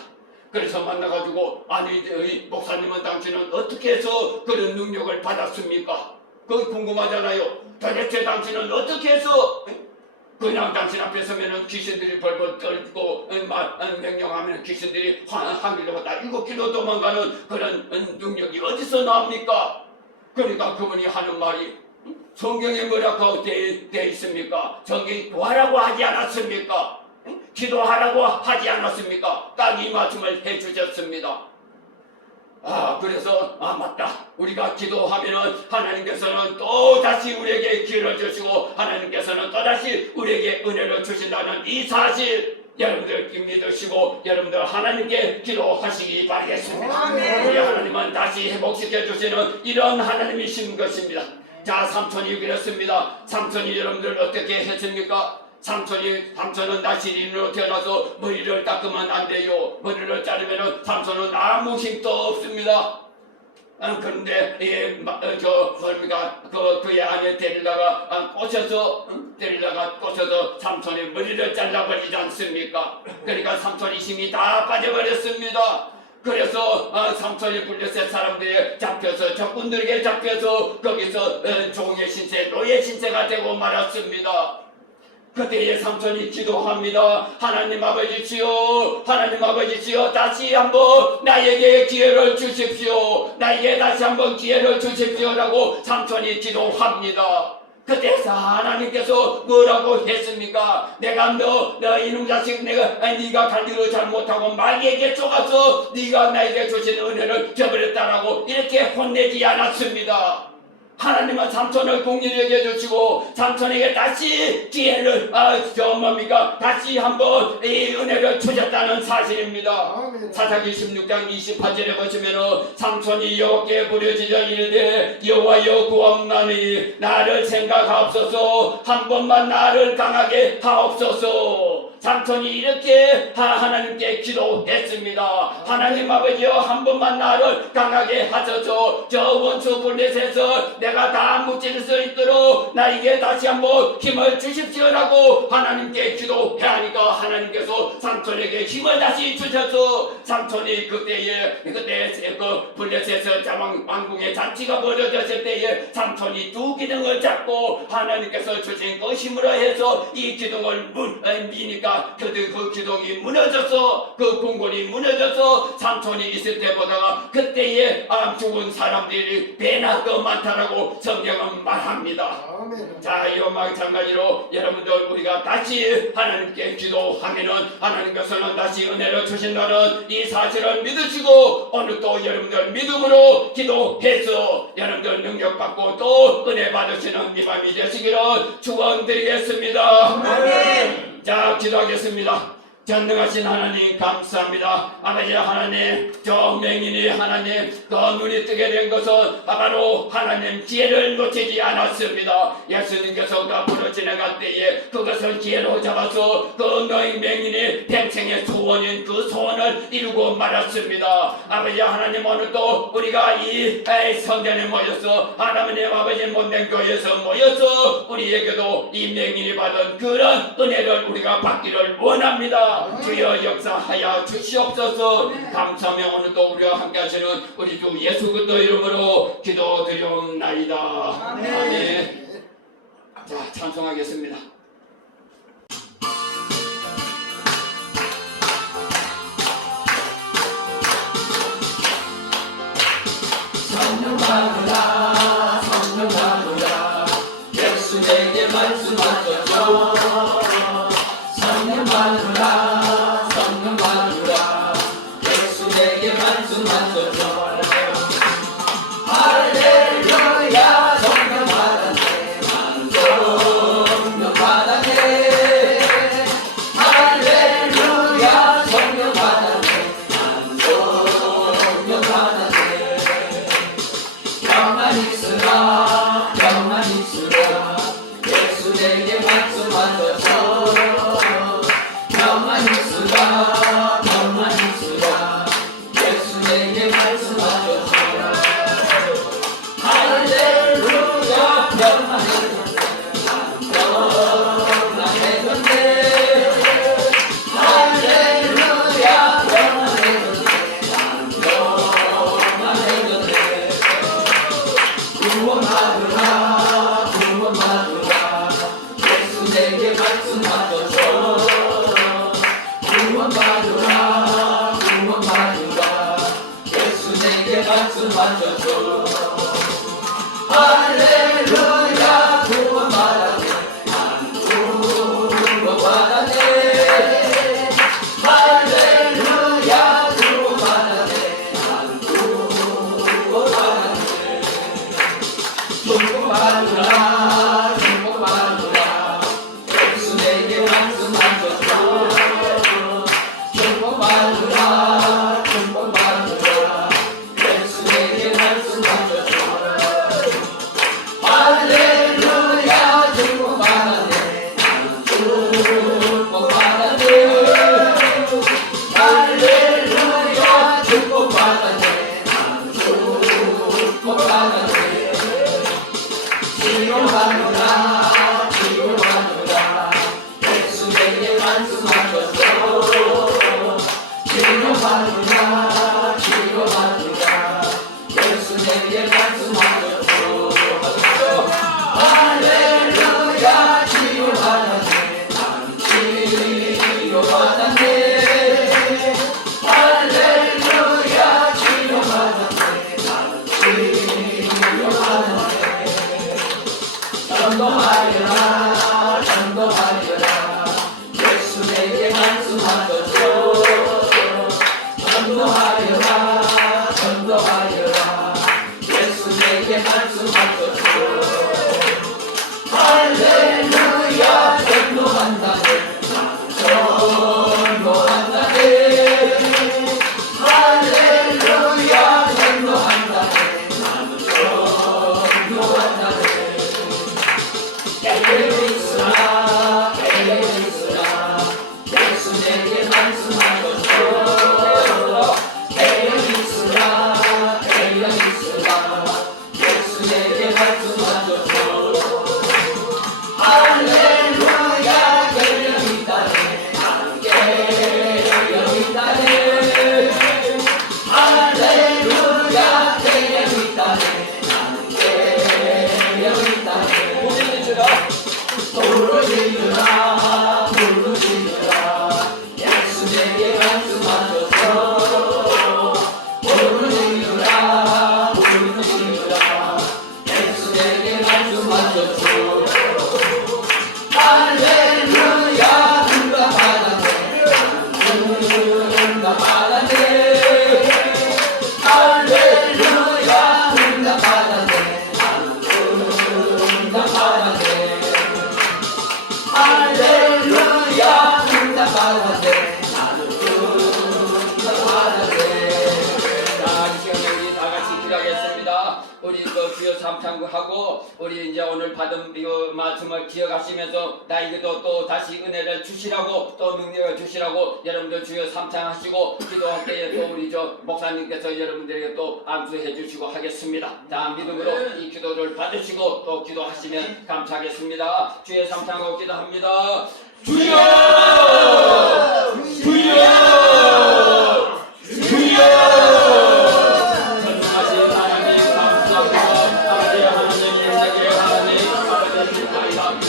그래서 만나가지고 아니 목사님은 당신은 어떻게 해서 그런 능력을 받았습니까? 그거 궁금하잖아요. 도대체 당신은 어떻게 해서 그냥 당신 앞에 서면은 귀신들이 벌벌 떨고 명령하면 귀신들이 한 길로 갔다 7길로 도망가는 그런 능력이 어디서 나옵니까? 그러니까 그분이 하는 말이 성경에 뭐라고 되어 있습니까? 성경이 구하라고 하지 않았습니까? 기도하라고 하지 않았습니까? 딱 이 말씀을 해주셨습니다. 그래서 맞다. 우리가 기도하면은 하나님께서는 또 다시 우리에게 기회를 주시고 하나님께서는 또 다시 우리에게 은혜를 주신다는 이 사실 여러분들 믿으시고 여러분들 하나님께 기도하시기 바라겠습니다. 우리 하나님은 다시 회복시켜 주시는 이런 하나님이신 것입니다. 자, 삼손이 그랬습니다. 삼손이 여러분들 어떻게 했습니까? 삼손은 나시린으로 태어나서 머리를 깎으면 안 돼요. 머리를 자르면 삼손은 아무 힘도 없습니다. 그런데 그의 아내 데릴라가 꼬셔서 삼손의 머리를 잘라버리지 않습니까? 그러니까 삼손이 힘이 다 빠져버렸습니다. 그래서 삼손이 블레셋 사람들이 잡혀서 적군들에게 잡혀서 거기서 종의 신세, 노예 신세가 되고 말았습니다. 그때에 삼손이 기도합니다. 하나님 아버지시여, 하나님 아버지시여, 다시 한번 나에게 기회를 주십시오. 나에게 다시 한번 기회를 주십시오라고 삼손이 기도합니다. 그때서 하나님께서 뭐라고 했습니까? 내가 너 이놈 자식 네가 간 길을 잘못하고 마귀에게 쫓아서 네가 나에게 주신 은혜를 저버렸다라고 이렇게 혼내지 않았습니다. 하나님은 삼손을 공의를 여겨주시고 삼손에게 다시 기회를 다시 한번 이 은혜를 주셨다는 사실입니다. 사사기 16장 28절에 보시면은 삼손이 여호와께 부르짖어 이르되 여호와여 구원나니 나를 생각하옵소서 한 번만 나를 강하게 하옵소서. 삼손이 이렇게 하나님께 기도했습니다. 하나님 아버지여 한 번만 나를 강하게 하소서. 저 원수 블레셋에서 내가 다 무찌를 수 있도록 나에게 다시 한번 힘을 주십시오라고 하나님께 기도하니까 하나님께서 삼손에게 힘을 다시 주셔서 삼손이 그때 그 블레셋에서 왕궁의 잔치가 벌어졌을 때에 삼손이 두 기둥을 잡고 하나님께서 주신 그 힘으로 해서 이 기둥을 미니까 보니까 그 기둥이 무너져서 그 궁궐이 무너져서 삼손이 있을 때보다가 그때에 죽은 사람들이 배나 더 많다라고 성경은 말합니다. 자, 이와 마찬가지로 여러분들 우리가 다시 하나님께 기도하면은 하나님께서는 다시 은혜를 주신다는 이 사실을 믿으시고 오늘 또 여러분들 믿음으로 기도해서 여러분들 능력받고 또 은혜 받으시는 이 밤이 되시기를 축원드리겠습니다. 아멘. 자, 기도하겠습니다. 전능하신 하나님 감사합니다. 아버지 하나님, 저 맹인이 하나님 그 눈이 뜨게 된 것은 바로 하나님 기회를 놓치지 않았습니다. 예수님께서 그 앞으로 지나갈 때에 그것을 기회로 잡아서 그 맹인이 평생의 소원인 그 소원을 이루고 말았습니다. 아버지 하나님, 오늘도 우리가 이 성전에 모여서 하나님 아버지 못된 교회에서 모여서 우리에게도 이 맹인이 받은 그런 은혜를 우리가 받기를 원합니다. 주여 역사하여 주시옵소서. 감사하며 오늘도 우리와 함께 하시는 우리 주 예수 그리스도 이름으로 기도드리옵나이다. 아멘. 자, 찬송하겠습니다. 성령 받으라, 성령 받으라, 예수 내게 말씀하셨죠. 성령 받으라, 성령 받으라, 예수 내게 말씀하셨죠. 할렐루야, 성령 받았네, 성령 받았네. 할렐루야, 성령 받았네, 성령 받았네. 병만 있으라, 병만 있으라, 예수 내게 말씀하셨죠. 병만 있으라, 병만 있으라, 예수 내게 말씀하셨죠. 할렐루야, 병만 있으라, 병만 해줬네. 할렐루야, 병만 해줬네, 병만 해줬네. 구원받으라, 구원받으라, 예수 내게 말씀하셨죠. 구원받으라, 구원받으라, 예수 내게 말씀하셨죠. 할렐루야, 구원받았네, 구원받았네. 할렐루야, 구원받았네, 구원받았네. 축복받으라, 축복받으라, 예수 내게 말씀하셨죠. 축복받으라, 축복받으라, 예수 내게 말씀하셨죠. 할렐루야, 축복받았네, 축복받았네. 할렐루야, 축복받았네, 축복받았네. 치료받으라, 치료받으라, 예수 내게 말씀하셨죠. 치료받으라, 치료받으라, 예수 내게 말씀하셨죠. 할렐루야, 치료받았네, 치료받았네. 할렐루야, 치료받았네, 치료받았네. 전도하여라, 전도하여라, 예수 내게 말씀하셨죠. 전도하여라, 전도하여라, 예수 내게 말씀하셨죠. 할렐루야, 전도한다네, 전도한다네. 할렐루야, 전도한다네, 전도한다네. 깨어 있으라, 깨어 있으라, 예수 내게 말씀하셨죠. 깨어 있으라, 깨어 있으라, 예수 내게 말씀하셨죠. 할렐루야, 깨어 있다네, 깨어 있다네. 할렐루야, 깨어 있다네, 깨어 있다네. 부르짖으라, 부르짖으라, 부르짖으라, 우리 그 주여 삼창구하고 우리 이제 오늘 받은 이 말씀을 기억하시면서 나에게도 또 다시 은혜를 주시라고 또 능력을 주시라고 여러분들 주여 삼창하시고 기도할 때에 또 우리 저 목사님께서 여러분들에게 또 안수해 주시고 하겠습니다. 자, 믿음으로 이 기도를 받으시고 또 기도하시면 감사하겠습니다. 주여 삼창하고 기도합니다. 주여! 주여! 주여! 전능하신 하나님 감사합니다. 아버지 하나님 인생의 하나님 아버지 주님이다. 아버지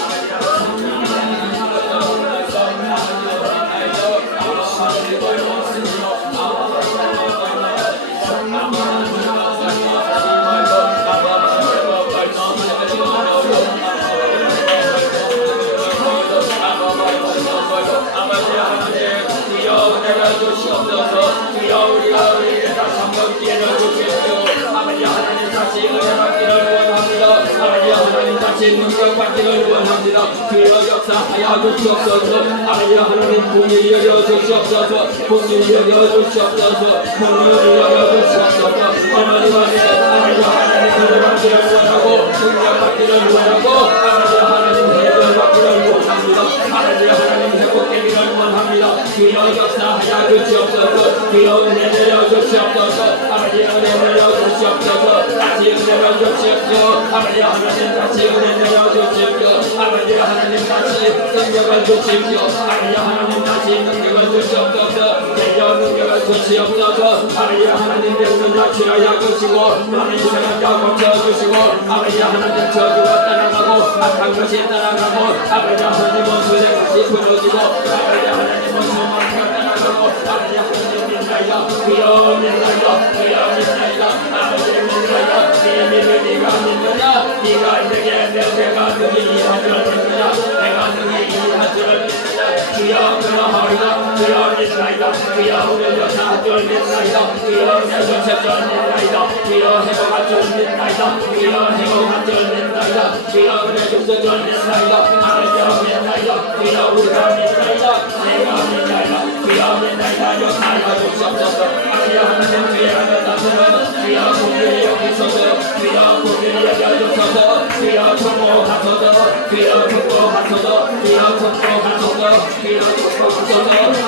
주시옵소서. 주여 우리가 우리에게 다시 한번 기회를 주시옵소서. 아버지 하나님 다시 은혜 받기를 원합니다. 아버지 하나님 다시 능력 받기를 원합니다. 주여 역사하여 주시옵소서. 아버지 하나님 공의를 여겨 주시옵소서. 공의를 여겨 주시옵소서. 공의를 여겨 주시옵소서. 하나님 아버지 하나님 은혜 받기를 원하고 능력 받기를 원하고 아버지 하나님 해결 받기를 원합니다. 아버지 하나님 회복되기를 원합니다. 주여 역사하여 주시옵소서. 주여 은혜 내려 주시옵소서. 아버지 은혜 내려 주시옵소서. 다시 은혜를 주시옵소서. 아버지 하나님 다시 은혜 내려 주시옵소서. 아버지 하나님 다시 능력을 주시옵소서. 아버지 하나님 다시 능력을 주시옵소서. 내려 능력을 주시옵소서. 아버지 하나님 백성 자치하여 주시고 너는 이생을 고쳐주시고 아버지 하나님 저주가 떠나가고 악한 것이 떠나가고 아버지 하나님은 수레같이 부러지고 아버지 하나님은 소망이 떠나가고 아버지 하나님 믿나이다. 주여 믿나이다. 주여 믿나이다. 아버지 믿나이다. 네 믿을 네가 믿느냐. 네가 내게 내가 능히 일할 줄 믿느냐. 내가 능히 일할 줄 믿느냐. 주여 그러하리다. 주여 믿나이다. 주여 우리 역사할 줄 믿나이다. 주여 내 전세 줄 믿나이다. 주여 해복할 줄 믿나이다. 주여 해복할 줄 믿나이다. 주여 우리 육수 줄 믿나이다. 아버지 믿나이다. 주여 우리가 믿나이다. 내가 믿나이다. 주여 믿나이다. 역사하여 주시옵소서. 아버지 하나님 주의 하늘 따스는 주여 공의를 여기소서. 주여 공의를 여겨주소서. 주여 축복하소서. 주여 축복하소서. 주여 축복하소서. 주여 축복하소서.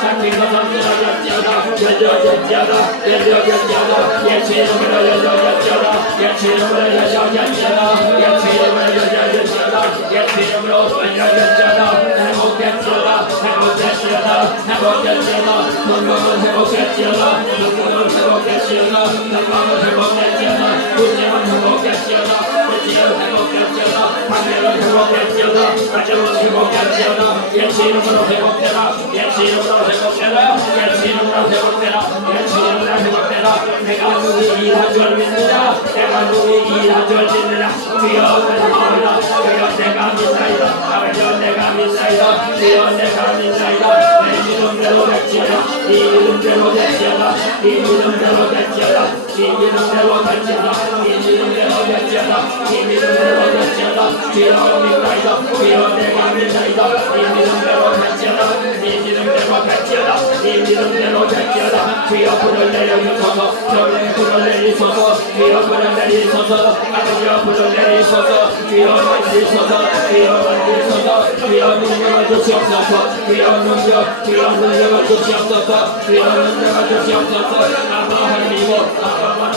잡힌 것은 쓰러졌지어다. 열려졌지어다. 열려졌지어다. 예수 이름으로 열려졌지어다. 예수 이름으로 열려졌지어다. 예수 이름으로 열려졌지어다. 예수 이름으로 열려졌지어다. 행복했지어다. 행복했지어다. 행복했지어다. 건강을 회복했지어다. 건강을 회복했지어다. 건강을 회복했지어다. 군대만 회복했지어다. 군대를 회복했지어다. 관계를 회복했지어다. 가정을 회복했지어다. 예수 이름으로 회복되라. 예수 이름으로 회복되라. 예수 이름으로 회복되라. 예수 이름으로 회복되라. 내가 누구 일한 줄 믿느냐. 내가 누구 일한 줄 믿느냐. 주여 그러하오나. 주여 내가 믿나이다. 아버지 내가 믿나이다. 주여 내가 믿나이다. 내 이름대로 됐지어다. 이 이름대로 됐지어다. 이 이름대로 됐지어다. 이 이름대로 됐지어다. 이 이름대로 됐지어다. 이 이름대로 됐지어다. 주여 믿나이다. 주여 내가 믿나이다. 이 이름대로 됐지어다. 이 이름대로 됐지어다. 이 이름대로 됐지어다. 주여 불을 내려주소서. 저의 불을 내리소서. 주여 불을 내리소서. 아버지여 불을 내리소서. 주여 만지소서. 주여 만지소서. 주여 능력을 주시옵소서. 주여 능력. 주여 능력을 주시옵소서. 주여 능력을 주시옵소서. 아마 하나님이고 아마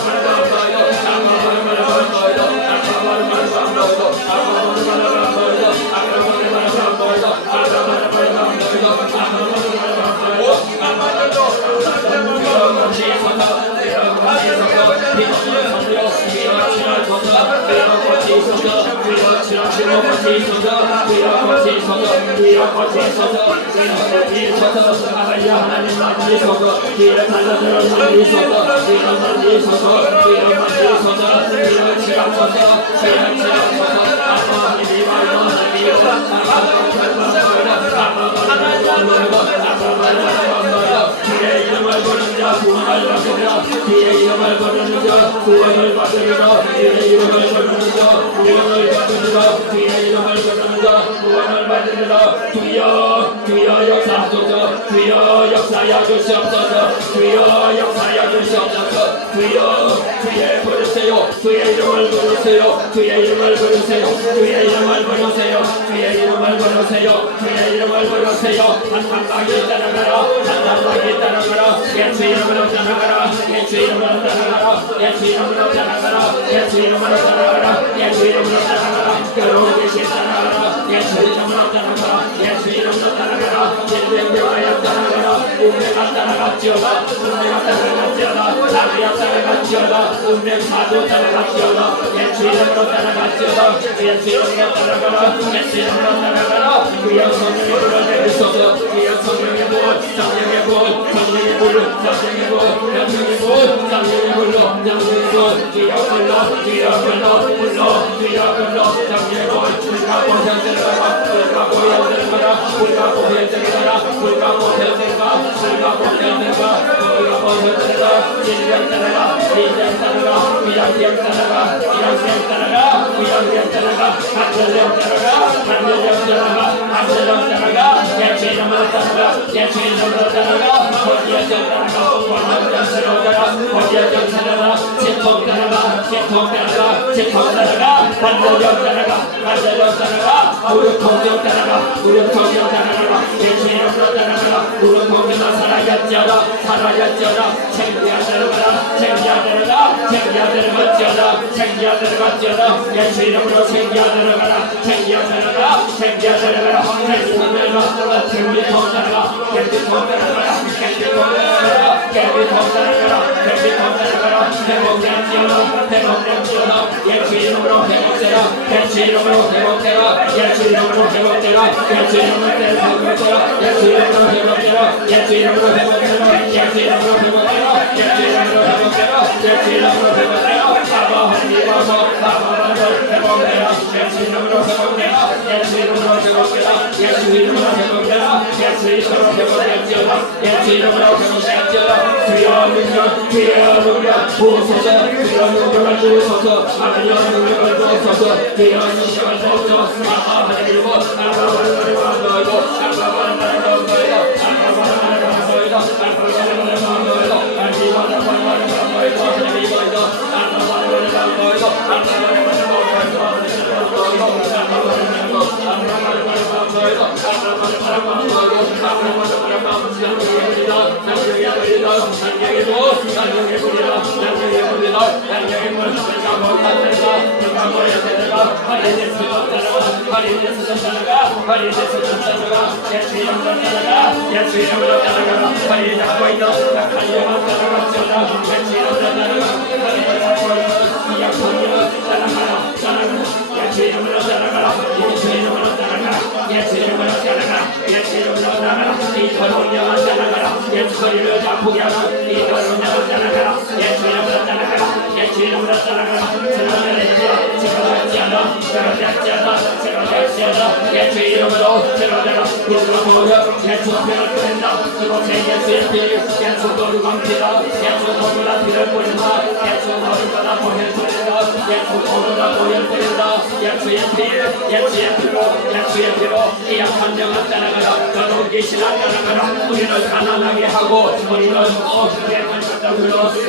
하나님 만지소서. 뒤에 달려들어 만지소서. 뒤에 만지소서. 뒤에 만지소서. 뒤에 치라소서. 뒤에 치라소서. 아빠 하나님 주의 이름을 부르는 자 구원을 받으리라. 주의 이름을 부르는 자 구원을 받으리라. 주의 이름을 부르는 자 구원을 받으리라. 주의 이름을 부르는 자 구원을 받으리라. 주여 주여 역사하소서. 주여 역사여 주시옵소서 주여 역사여 주시옵소서 주여 주의 부르세요 주의 이름을 부르세요 주의 이름을 부르세요 주의 이름을 부르세요 주의 이름을 부르세요 주의 이름을 부르세요 한 방에 따라가라 한 방에 따라가라 예수 이름으로 따라가라 예수 이름으로 따라가라 예수 이름으로 따라가라 예수 이름으로 따라가라 예수 이름으로 따라가라 여러분 계시 따라가라 예수 이름으로 따라가라 예수 이름으로 따라가라 인생대와여 따라가라 운명아 따라갔지어다 운명아 따라갔지어다 나비야 따라갔지어다 운명사도 따라갔지어다 예수 이름으로 따라갔지어다 예수 이름으로 따라가라 예수 이름으로 따라가라 주여 성령의 불을 내리소서 주여 성령의 불 성령의 불 성령의 불 성령의 불 성령의 불 성령의 불로 성령의 불 주여 불러 주여 불러 불러 주여 불러 성령의 불 불과 보혈 들어가라 불과 보혈 들어가라 불과 보혈 들어가라 불과 보혈 들어가 불과 보혈 들어가 불과 보혈 들어가 진령 따라가 진령 따라가 위양령 따라가 위양령 따라가 위양령 따라가 한절령 따라가 한절령 따라가 한절령 따라가 예수 이름으로 따라가 예수 이름으로 따라가 거기에 따라가 원정스러워 따라가 거기에 따라가 제통 따라가 제통 따라가 제통 따라가 한절령 따라가 한절령 따라가 무릎 통정 따라가 무릎 통정 따라가 예수 이름으로 따라가 무릎 통정아 사랑하지어다 사랑하지어다 생기야 들어가라 생기야 들어가 생기야 들어갔지어다 생기야 들어갔지어다 예수 이름으로 생기야 들어가라 생기야 들어가 생기야 들어가라 생기야 들어가 생기통 따라가 생기통 따라가라 생기통 따라가라 생기통 따라가라 생기통 따라가라 회복되지어다 회복되지어다 예수 이름으로 회복되라 예수 이름으로 회복되라 예수 이름으로 회복되라 예수 이름으로 회복되라 예수 이름으로 회복되라 예수 이름으로 회복되라 예수 이름으로 회복되라 예수 이름으로 회복되라 예수 이름으로 회복되라 아바 하나님 아바 회복되라 예수 이름으로 회복되라 예수 이름으로 회복되라 예수 이름으로 회복되라 예수 이름으로 회복되지어다 예수 이름으로 회복되지어다 주여 능력 주여 능력 부으소서 주여 능력을 부으소서 하나님의 능력을 부으소서 주여 능력을 부으소서 아바 하나님 우리를 가난하게 하고 우리를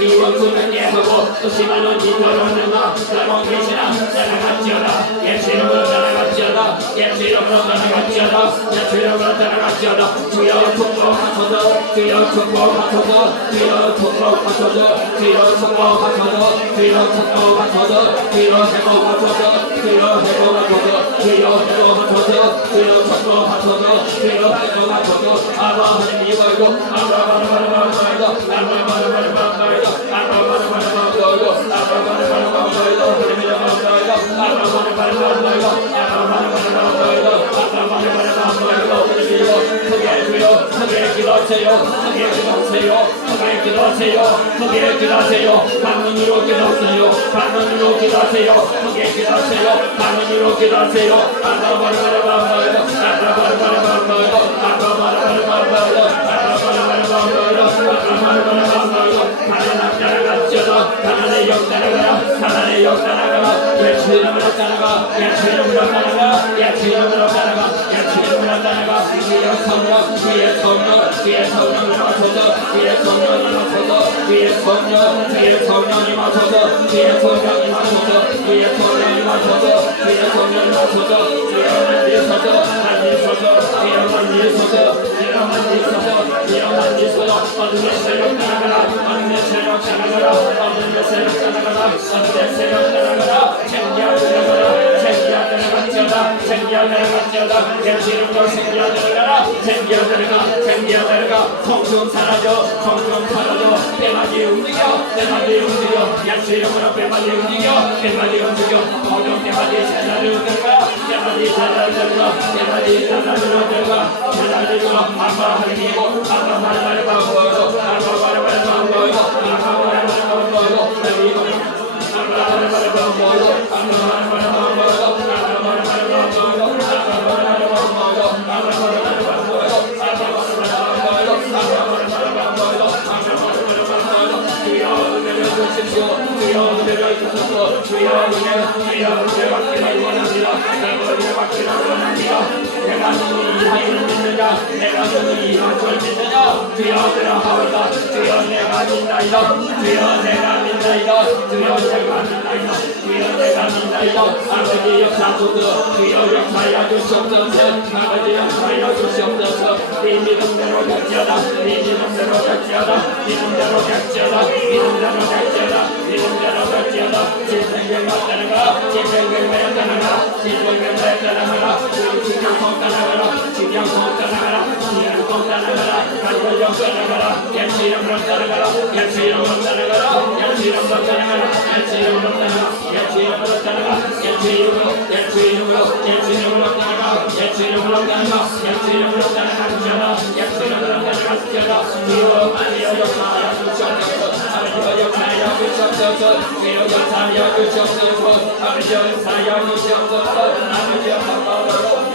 이원수는 예하고 또 심한은 이들어오는가 나로 계시나 따라갔지어다 예수 이름으로 따라갔지어다 예수 이름으로 따라갔지어다 예수 이름으로 따라갔지어다 주여 축복하소서 주여 축복하소서 주여 축복하소서 주여 축복하소서 주여 축복하소서 주여 회복하소서 주여 회복하소서 주여 회복하소서 주여 축복하소서 주여 회복하소서 아바 하나님 이거이고 크게 기도하세요. 반문으로 기도하세요. 반문으로 기도하세요. 크게 기도하세요. 반문으로 기도하세요. 가난의 영 따라가라. 가난의 영 따라가라. 예수 이름으로 따라가. 예수 이름으로 따라가. 예수 이름으로 따라가. 예수 이름으로 따라가 주여 성령 주의 성령 주의 성령이 마셔서 주의 성령이 마셔서 주의 성령 주의 성령이 마셔서 주의 성령이 마셔서 주의 성령이 마셔서 주의 성령이 마셔서 주여 만지소서 만지소서 주여 만지소서 주여 만지소서 주여 만지소서 어둠의 세력 따라가라 어둠의 세력 따라가라 어둠의 세력 따라가라 어둠의 세력 따라가라 생기야 따라가라 생기야 따라가지어다 생기야 따라가지어다 예수님으로 생기야 따라가라 생기야 따라가 생기야 따라가 성중 사라져 성중 사라져 빼마디 움직여 빼마디 움직여 예수 이름으로 빼마디 움직여 빼마디 움직여 모든 빼마디 세라를 들어가 빼마디 세라를 들어가 빼마디 세라를 들어가 세라를 아마 하리고 아마 말을 바꿔요 아마 말을 바꿔요 아마 말을 바꿔요 그리고 아마 말을 바꿔요 아마 말을 바꿔요 주여 은혜를 주소서 주여 은혜를 받기를 원합니다 내가 은혜 받기를 원합니다 내가 너를 이하를 믿느냐 내가 너를 이하를 믿느냐 주여 그러하오다 주여 내가 믿나이다 주여 내가 믿나이다 주여 내가 믿나이다 주여 내가 믿나이다 아버지 역사소서 주여 역사하여 주시옵소서 아버지 역사하여 주시옵소서 네 믿음대로 될지어다 네 믿음대로 될지어다 믿음대로 될지어다 믿음대로 될지어다 믿음대로 될지어다 진생을 따라가 진생을 따라가 진생을 따라가라 신경성 따라가라 신경성 따라가라 신경성 따라가라 간절령 따라가라 예수 이름으로 따라가라 예수 이름으로 따라가라 예수 이름으로 따라가라 예수 이름으로 따라가 예수 이름으로 따라가 예수 이름으로 예수 이름으로 예수 이름으로 따라가 예수 이름으로 따라가 예수 이름으로 따라가시오라 예수 이름으로 따라가시오라 주여 아니여 역사하여 주시옵소서 아버지여 역사하여 주시옵소서 주여 역사하여 주시옵소서 아버지여 역사하여 주시옵소서 아버지여 감사하고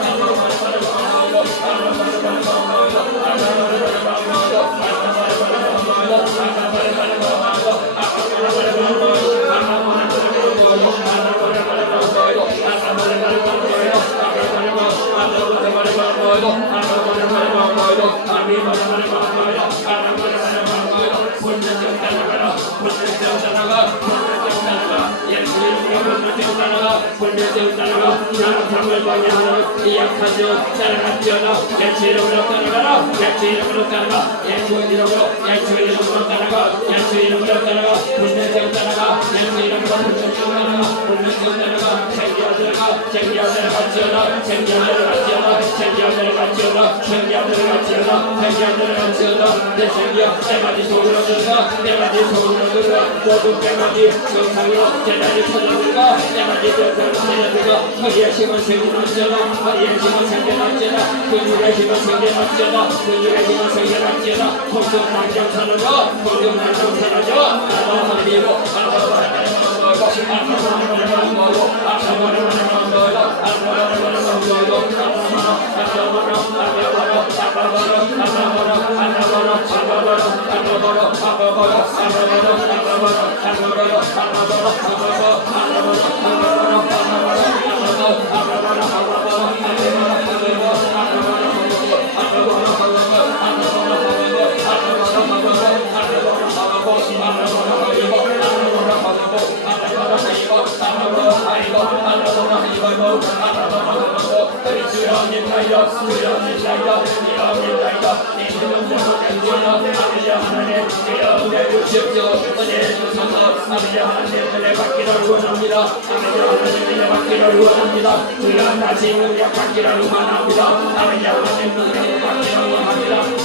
사람을 방해하는 이 약한 자 따라갔지어다 예수 이름으로 따라가라 예수 이름으로 따라가 예수 이름으로 예수 이름으로 따라가 예수 이름으로 따라가 분명히 따라가 예수 이름으로 따라가 분명히 따라가 생기어 들어가 생기어 들어갔지어다 생기어 들어갔지어다 생기어 들어갔지어다 생기어 들어갔지어다 생기어 들어갔지어다 내 생기어 때마디 속으로 들어가 때마디 속으로 들어가 모든 때마디 정상으로 제자리 터져들어가 때마디 터져들어가 허리에 힘을 생겨났지어다 허리에 힘을 생겨났지어다 근육에 힘을 생겨났지어다 근육에 힘을 생겨났지어다 통증 당장 사라져 통증 당장 사라져 아버지로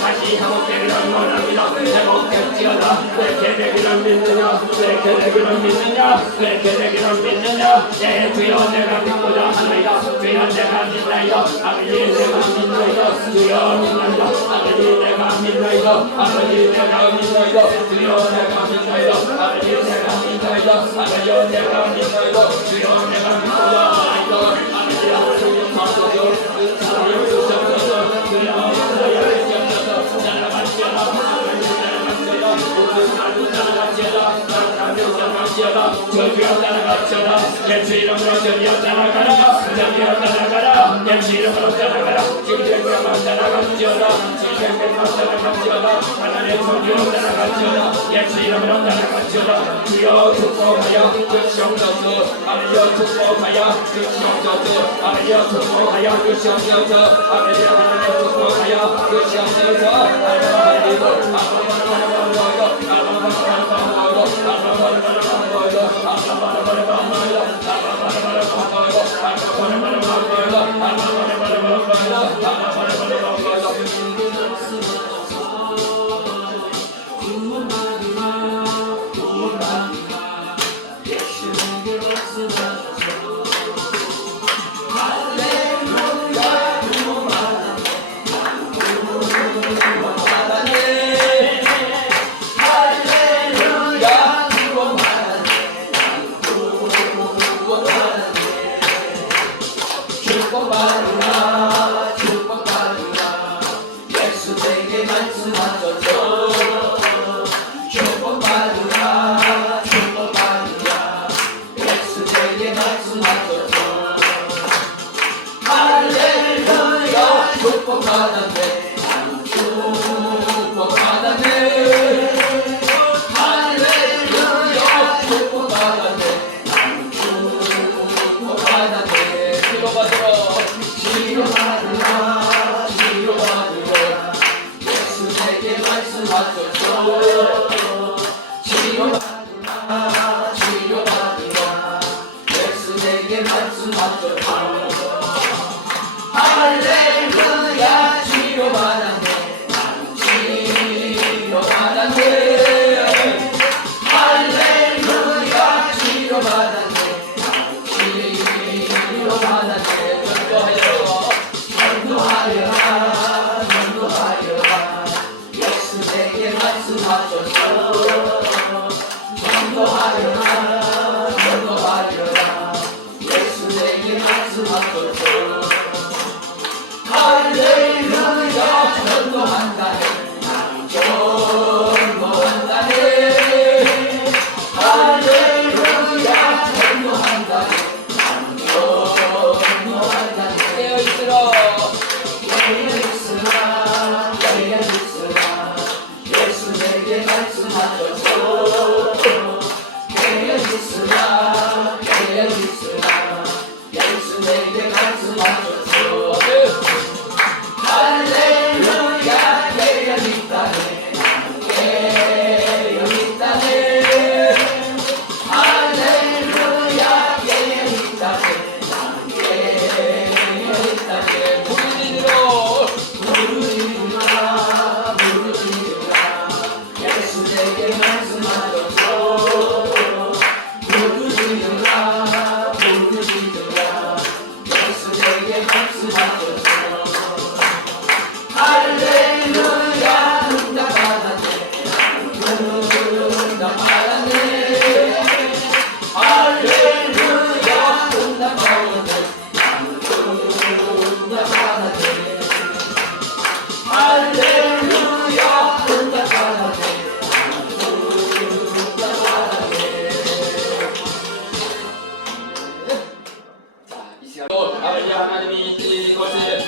다시 회복되기를 원합니다. 회복될지어다. 왜 계획을 믿느냐? 왜 계획을 믿느냐? 왜 계획을 믿느냐? 내 주여 내가 믿고자 합니다. 주여 내가 믿나이다. 아버지 내가 믿나이다. 주여 믿나이다. 아버지 내가 믿나이다. 아버지 내가 믿나이다. 주여 내가 믿나이다. 아버지 내가 믿나이다. 아버지 내가 믿나이다. 주여 내가 믿고자 합니다. 아버지 하나님 감사하여 은사하여 주옵소서. 주여 은사하여 주옵소서. 나라가시라 나라가시라 모든 나라가시라 따라갈지어다 저주여 따라갈지어다 예수 이름으로 저주여 따라가라 저주여 따라가라 예수 이름으로 따라가라 진정으로만 따라갈지어다 진정으로만 따라갈지어다 하나님의 저주여 따라갈지어다 예수 이름으로 따라갈지어다 주여 축복하여 주시옵소서 아버지여 축복하여 주시옵소서 아버지여 축복하여 주시옵소서 아버지여 하나님 축복하여 주시옵소서 하나님 아버지 하나님이 이곳에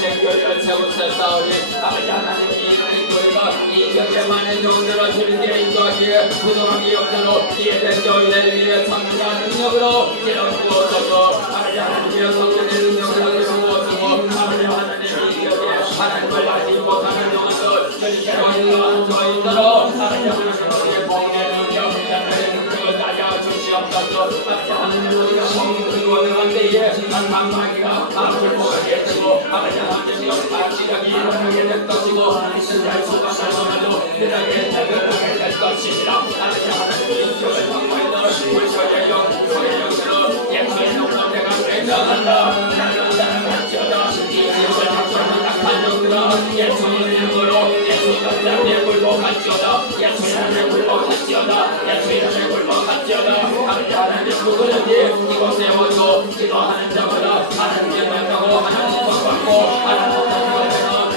생교를 세우셨사오니 아버지 하나님이 행복과 이 경계만의 종들을 주님께 인도하기에 부동함이 없도록 이해된 교회를 위해 참여한 능력으로 기름부어서고 아버지 하나님의 성령의 능력을 기름부어서고 아버지 하나님이 여기에 하나님을 알지 못하는 영혼들 주님께로 인도하는 저희들로 아버지 하나님의 복의 능력 하나님의 능력을 다하여 주시옵소서. 아버지 하나님 우리가 먹는 것을 할 때에 만마기가 앞을 보게 되고 아버지 하나님이 시작이 일어나게 될 것이고 이스라엘 수박하더라도 그들에게 자결하게 될 것이니라. 아버지 하나님이 교회 성도인들 불소의 영, 소의 영으로 예수의 영성대가 되어간다. 나는 따라갈지어다. 이 세상을 작성한 악한 영들아 예수의 이름으로 예수 감당에 굴복할지어다. 예수 이름에 굴복할지어다. 예수 이름에 굴복할지어다. 아버지 하나님 누구든지 이곳에 오고 기도하는 자마다 하나님의 명령으로 하나님 받고 하나님의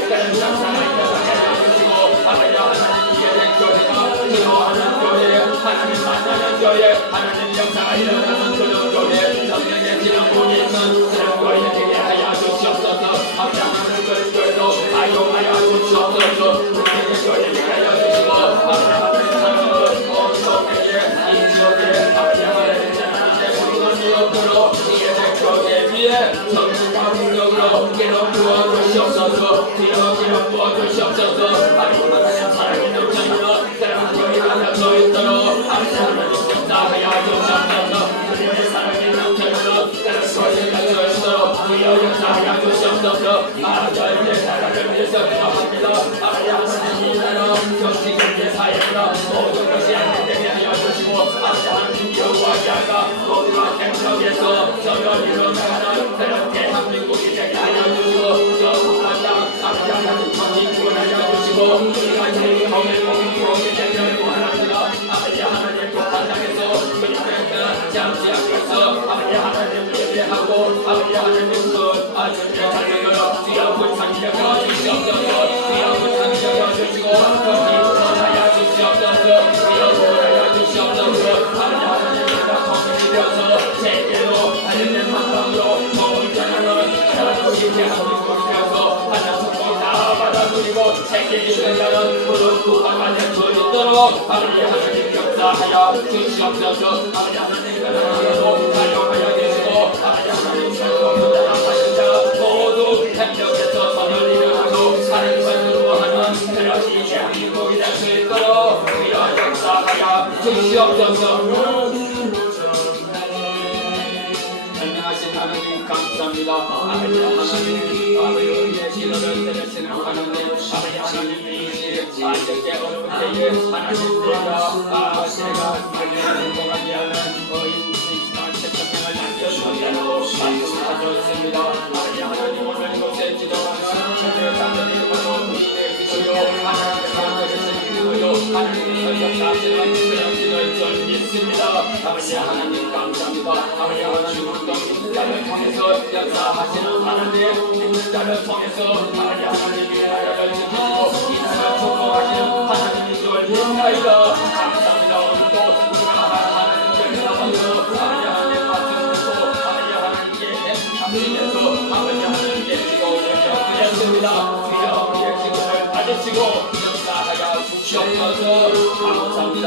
그런 장사가 일어나게 해주시고 아버지 하나님 교회가 기도하는 교회 하나님 만나는 교회 하나님 역사가 일어나는 그런 교회 성령의 지령군이 있는 그런 교회 되게 하여 주시옵소서. 아버지 하나님 그런 교회도 사용하여 주시옵소서. 우리에게 교회를 하여 주시고 아버지 하나님 사랑하는 온 성령의 이 지역에 아버지 하나님 이제 없도록 이게 교회 위에 성령과 능력으로 기름 부어주시옵소서. 기름 부어주시옵소서. 아버지 하나님 사랑이 넘쳐나는 그런 교회가 되어 있도록 아버지 하나님 역사하여 주시옵소서. 우리의 사랑이 넘쳐나는 그런 교회가 되어 있도록 우리의 역사하여 주시옵소서. 아버지의 사랑을 위해서 기도합니다. 아버지 하나님 이 나라 정치 경제 사회가 모든 것이 안되게 하여 주시고 아버지 하나님 여호와께 하가 모두가 행정에서 저를 일어나는 그런 대한민국이 되게 하여 주시고 여호와 땅 아버지 하나님 천지 구원하여 주시고 우리가 제일 거기 공동이 되기를 원합니다. 아버지 하나님 북한 땅에서 그리스도의 잠시 앞에서 아버지 하나님 예배하고 아버지 하나님 그 아들의 자녀를 주여 불쌍히 주시옵소서. 주여 불쌍히 주시고 거기 구원하여 주시옵소서. 주여 구원하여 주시옵소서. 아버지 하나님과 통일이 되어서 제대로 하나님의 만남으로 통일하는 우리 대한민국이 되어서 하나님께 다 받아들이고 세계에 있는 그런 국가가 될 수 있도록 아버지 하나님 역사하여 주시옵소서. 아버지 하나님 그러므로 사용하여 주시고 아버지 하나님 성공하신 자 모두 행정에서 선을 이루고 하나님을 두려워하는 그런 이 대한민국이 될 수 있도록 우리와 역사하여 주시옵소서. 전능하신 하나님 감사합니다. 아버지 하나님 아버지 우리의 시련을 들으시는 하나님 아버지 하나님 이 시에 아직게 어려울 때에 하나님 제가 행복하게 하는 어인 세상을 남겨주시고 말씀하셨습니다. 아버지 하나님 오늘 이곳에 기도하는 당신의 우리의 기도요 하나님께서 드리신 기도요 하나님께서 역사하시는 그런 기도일 줄 믿습니다. 아버지 하나님 감사합니다. 아버지 하나님 어떤 자를 통해서 역사하시는 하나님 믿는 자를 통해서 아버지 하나님이 나라를 지키고 이 나라를 축복하시는 하나님이 줄 믿나이다. 감사합니다. 오늘도 우리가 하나님께 나와서 아버지 하나님 말씀 듣고 아버지 하나님께 감사해서 아버지 하나님께 기도를 드렸습니다. 주여 우리의 기도를 받으시고 역사하여 주시옵소서. 감사합니다.